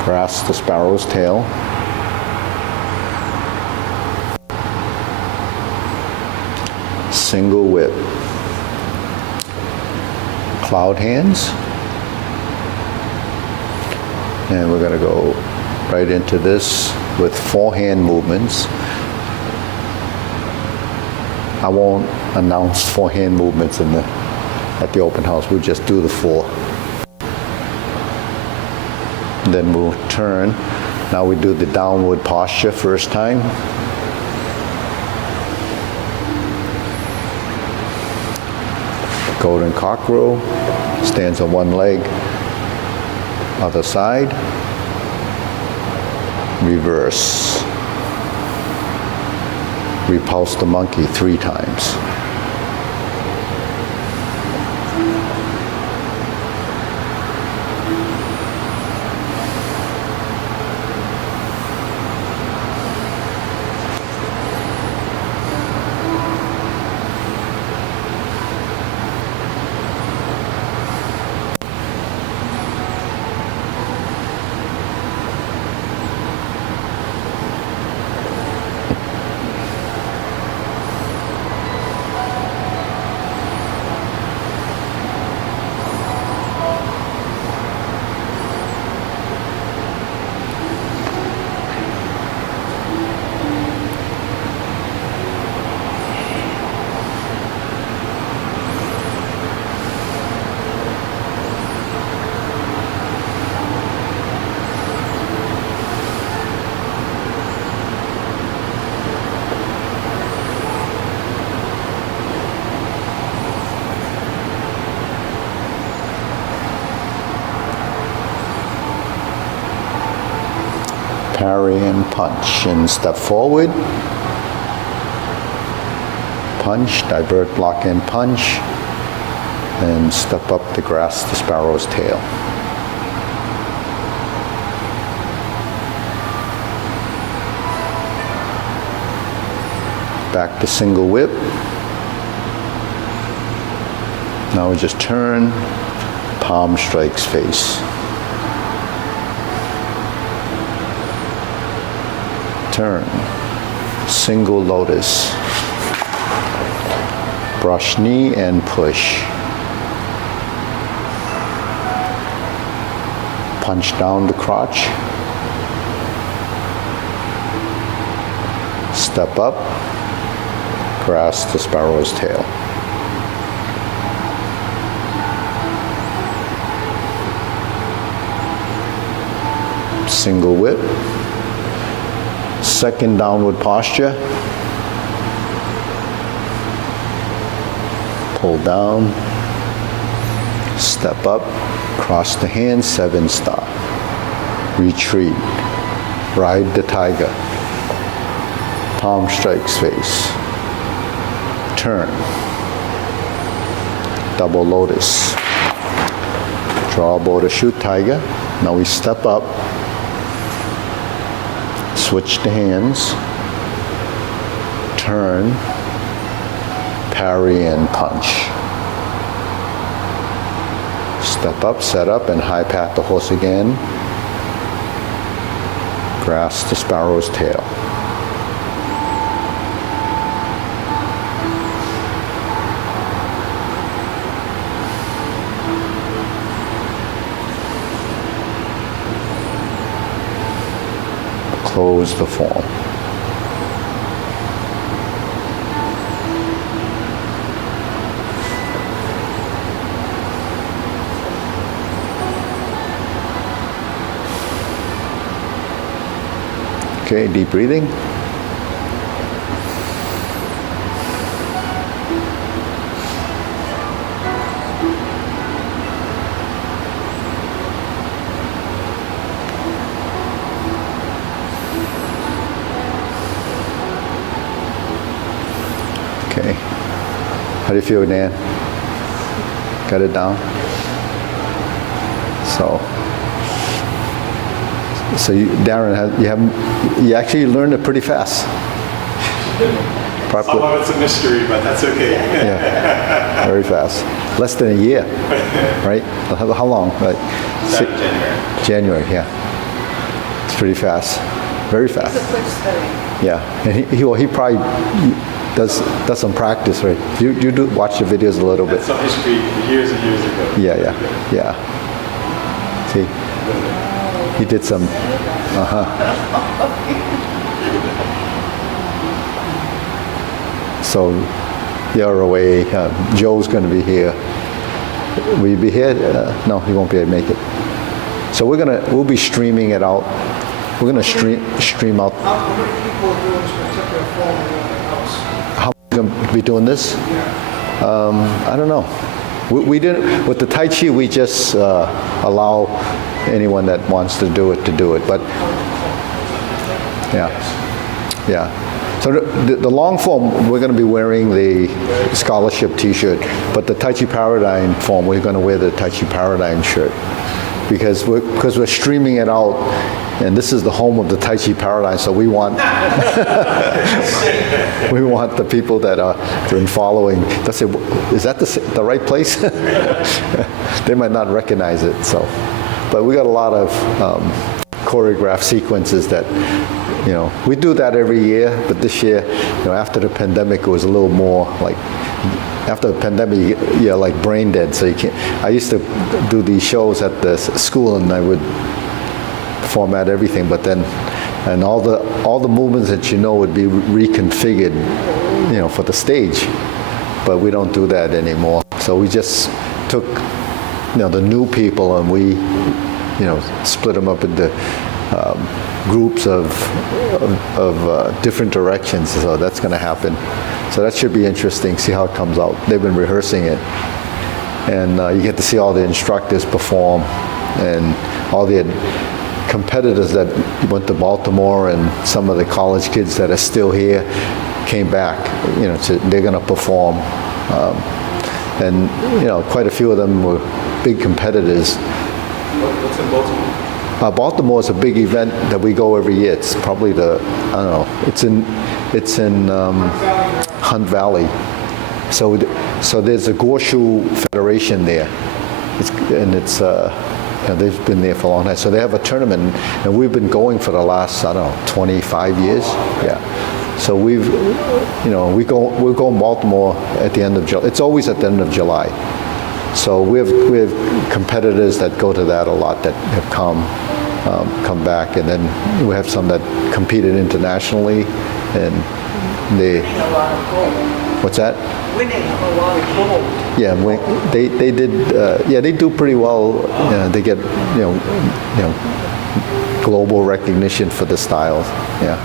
Grasp the sparrow's tail. Single whip. Cloud hands. And we're going to go right into this with 4 hand movements. I won't announce 4 hand movements at the open house. We'll just do the 4. Then we'll turn. Now we do the downward posture first time. Golden cockerel, stands on one leg. Other side. Reverse. Repulse the monkey 3 times. parry and punch, and step forward, punch, divert, block, and punch, and step up to grasp the sparrow's tail. Back to single whip. Now we just turn, palm strikes face. Turn, single lotus. Brush knee and push. Punch down the crotch. Step up, grasp the sparrow's tail. Single whip. Second downward posture. Pull down. Step up. Cross the hands, 7-star. Retreat. Ride the tiger. Palm strikes face. Turn. Double lotus. Draw bow to shoot tiger. Now we step up. Switch the hands. Turn. Parry and punch. Step up, set up, and high pat the horse again. Grasp the sparrow's tail. Close the form. Okay, deep breathing. Okay. How do you feel, Dan? Got it down? So you, Darren, you actually learned it pretty fast. Some of it's a mystery, but that's okay. Yeah, very fast. Less than a year, right? How long? Like January. January, yeah. It's pretty fast, very fast. It's a quick study. Yeah, and he probably does some practice, right? You do watch the videos a little bit. That's some history years and years ago. Yeah. See, he did some. So you're away. Joe's going to be here. Will you be here? No, he won't be able to make it. So we'll be streaming it out. We're going to stream out. How many people are doing this particular form in the house? How are we going to be doing this? I don't know. We didn't, with the Tai Chi, we just allow anyone that wants to do it. But yeah. So the long form, we're going to be wearing the scholarship T-shirt, but the Tai Chi Paradigm form, we're going to wear the Tai Chi Paradigm shirt because we're streaming it out, and this is the home of the Tai Chi Paradigm. So we want we want the people that are been following. They say, is that the right place? They might not recognize it. So, but we got a lot of choreographed sequences that. We do that every year, but this year, after the pandemic, it was a little more like, after the pandemic, you're like brain dead, so you can't. I used to do these shows at the school, and I would format everything, but then, and all the movements that would be reconfigured, for the stage, but we don't do that anymore. So we just took, the new people, and we, split them up into groups of different directions, so that's going to happen. So that should be interesting, see how it comes out. They've been rehearsing it, and you get to see all the instructors perform, and all the competitors that went to Baltimore and some of the college kids that are still here came back. They're going to perform. And quite a few of them were big competitors. What's in Baltimore? Baltimore is a big event that we go every year. It's probably it's in Hunt Valley. So there's a Gorshu Federation there, they've been there for a long time. So they have a tournament, and we've been going for the last 25 years. Yeah. So we're going to Baltimore at the end of July. It's always at the end of July. So we have competitors that go to that a lot that have come back, and then we have some that competed internationally, and they. What's that? Winning a lot of gold. Yeah, they did. They do pretty well. They get global recognition for the styles. Yeah.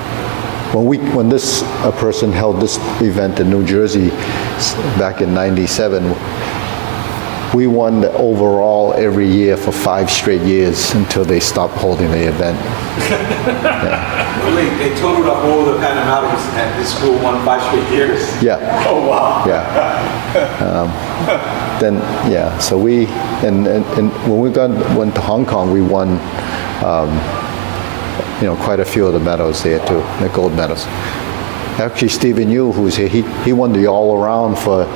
When a person held this event in New Jersey back in '97, we won the overall every year for 5 straight years until they stopped holding the event. Really, they totaled up all the Panamericans and this school won 5 straight years? Yeah. Oh, wow. Yeah. So we, and when we went to Hong Kong, we won, quite a few of the medals there too, the gold medals. Actually, Stephen Yu, who's here, he won the all-around for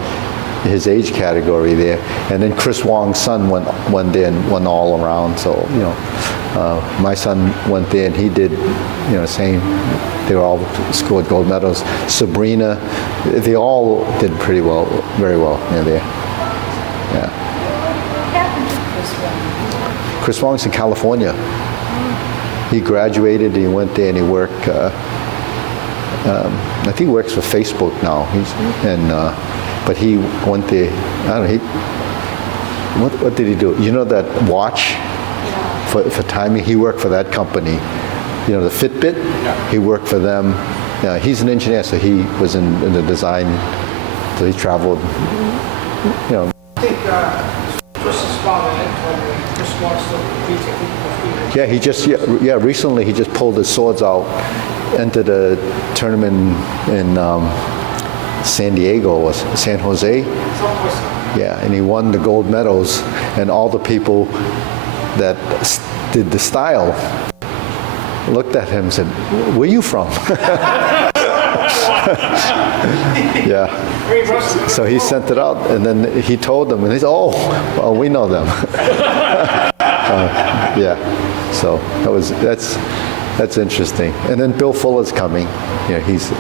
his age category there, and then Chris Wong's son went there and won all around. So my son went there and he did, same. They all scored gold medals. Sabrina, they all did pretty well, very well there. Yeah. What happened to Chris Wong? Chris Wong's in California. He graduated. He went there and he worked. I think he works for Facebook now. But he went there, I don't know, what did he do? You know that watch for timing? He worked for that company. The Fitbit? Yeah. He worked for them. He's an engineer, so he was in the design, so he traveled, I think Chris's father told me Chris wants to compete. Yeah, recently he just pulled his swords out, entered a tournament in San Diego or San Jose. Yeah, and he won the gold medals, and all the people that did the style looked at him and said, "Where are you from?" Yeah. So he sent it out, and then he told them, and he said, "Oh, well, we know them." Yeah. So that's interesting. And then Bill Fuller's coming. He's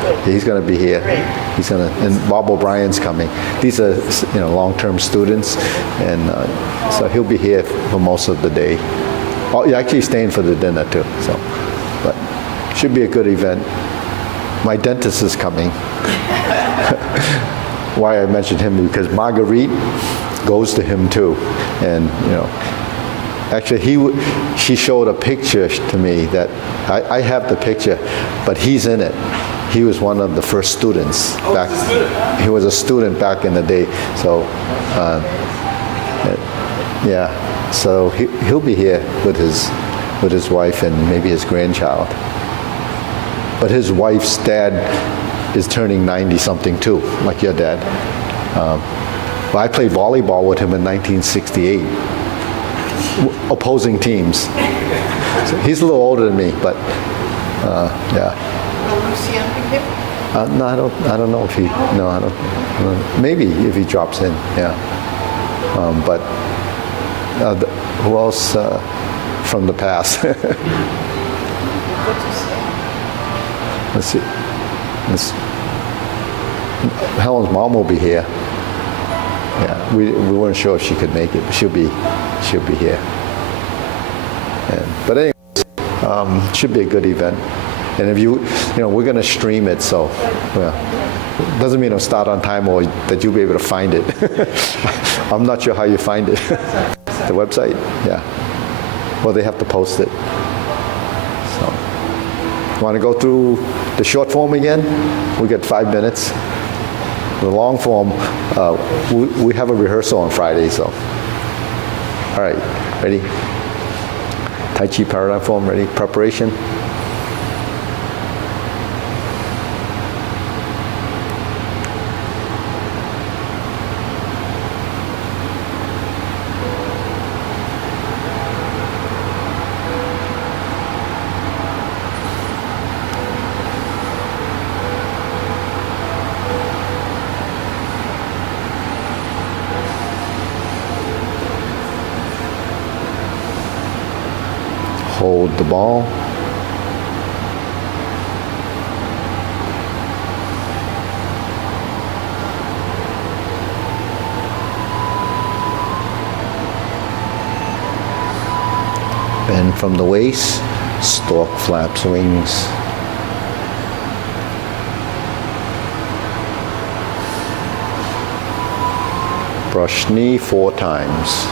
going to be here. And Bob O'Brien's coming. These are long-term students, and so he'll be here for most of the day. Oh, you're actually staying for the dinner too. So, but should be a good event. My dentist is coming. Why I mentioned him because Marguerite goes to him too, and actually, she showed a picture to me that I have the picture, but he's in it. He was one of the first students back. He was a student back in the day. So, So he'll be here with his wife and maybe his grandchild. But his wife's dad is turning 90-something too, like your dad. I played volleyball with him in 1968. Opposing teams. So he's a little older than me, but yeah. Will Lucy be there? No, I don't know if he. No, I don't. Maybe if he drops in, yeah. But who else from the past? Let's see. Helen's mom will be here. Yeah, we weren't sure if she could make it, but she'll be here. But anyways, should be a good event. And if we're going to stream it, so doesn't mean it'll start on time or that you'll be able to find it. I'm not sure how you find it. The website, yeah. Well, they have to post it. So, want to go through the short form again? We got 5 minutes. The long form, we have a rehearsal on Friday, so. All right, ready? Tai Chi Paradigm form, ready? Preparation. Hold the ball. Bend from the waist, stork flaps wings. Brush knee 4 times.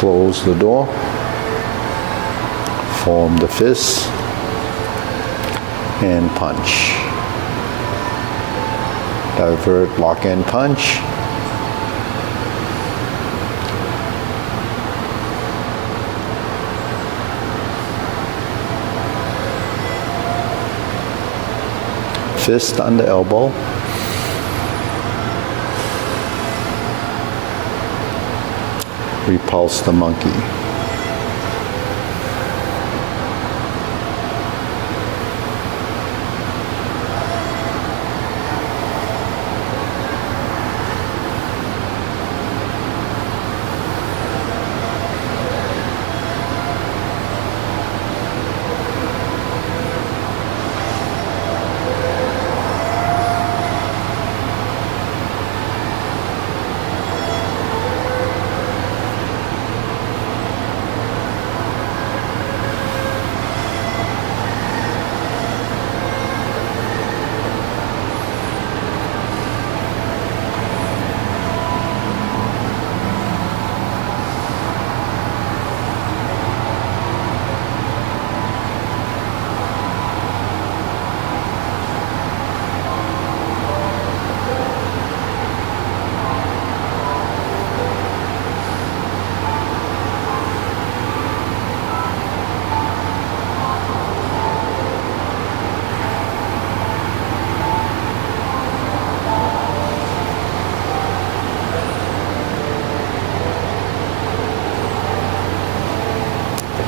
Close the door, form the fist, and punch. Divert, lock and punch. Fist under elbow. Repulse the monkey.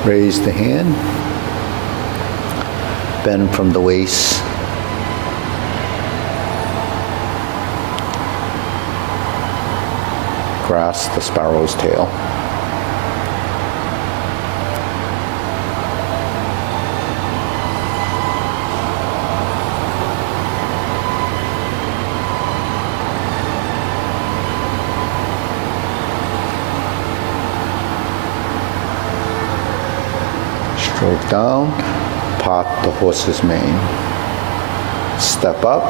Raise the hand, bend from the waist, grasp the sparrow's tail. Stroke down, part the horse's mane. Step up,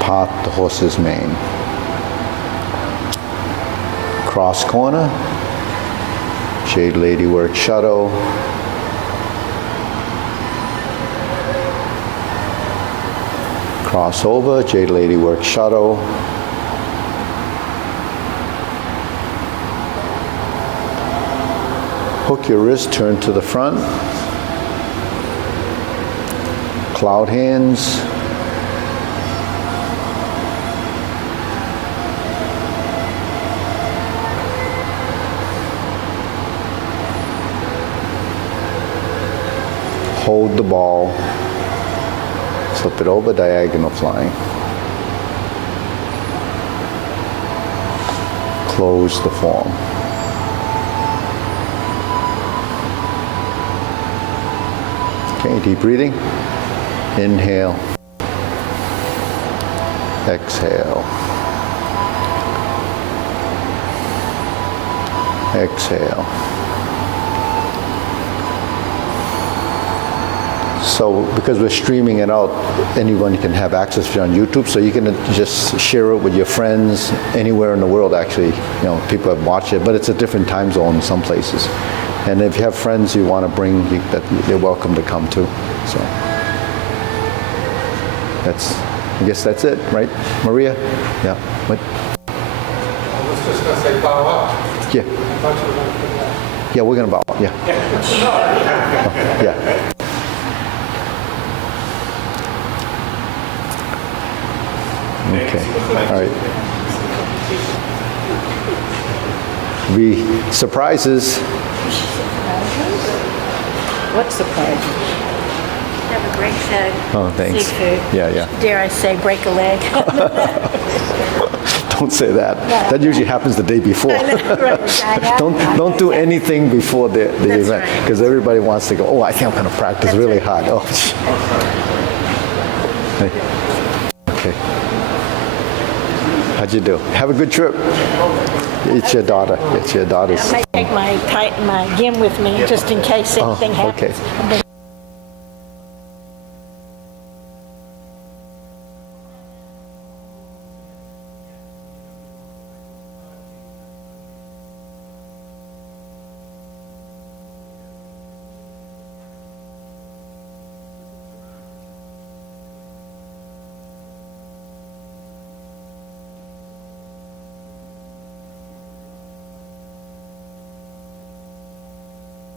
part the horse's mane. Cross corner, Jade Lady work shadow. Cross over, Jade Lady work shadow. Hook your wrist, turn to the front. Cloud hands. Hold the ball. Flip it over, diagonal flying. Close the form. Okay, deep breathing. Inhale. Exhale. Exhale. So because we're streaming it out, anyone can have access to it on YouTube, so you can just share it with your friends anywhere in the world. Actually, people have watched it, but it's a different time zone in some places. And if you have friends you want to bring, they're welcome to come too. So I guess that's it, right, Maria? Yeah. What? I was just going to say bow up. Yeah. I thought you were going to put that. Yeah, we're gonna bow. Yeah. Yeah. Okay. All right. Surprises. What surprise? Have a great show. Oh, thanks. Seafood. Yeah. Dare I say, break a leg? Don't say that. That usually happens the day before. Don't do anything before the That's event, right. because everybody wants to go, oh, I think I'm going to practice That's really right. hard. Oh. Okay. How'd you do? Have a good trip. It's your daughter. It's your daughter's. I might take my gym with me just in case anything okay. happens. I've been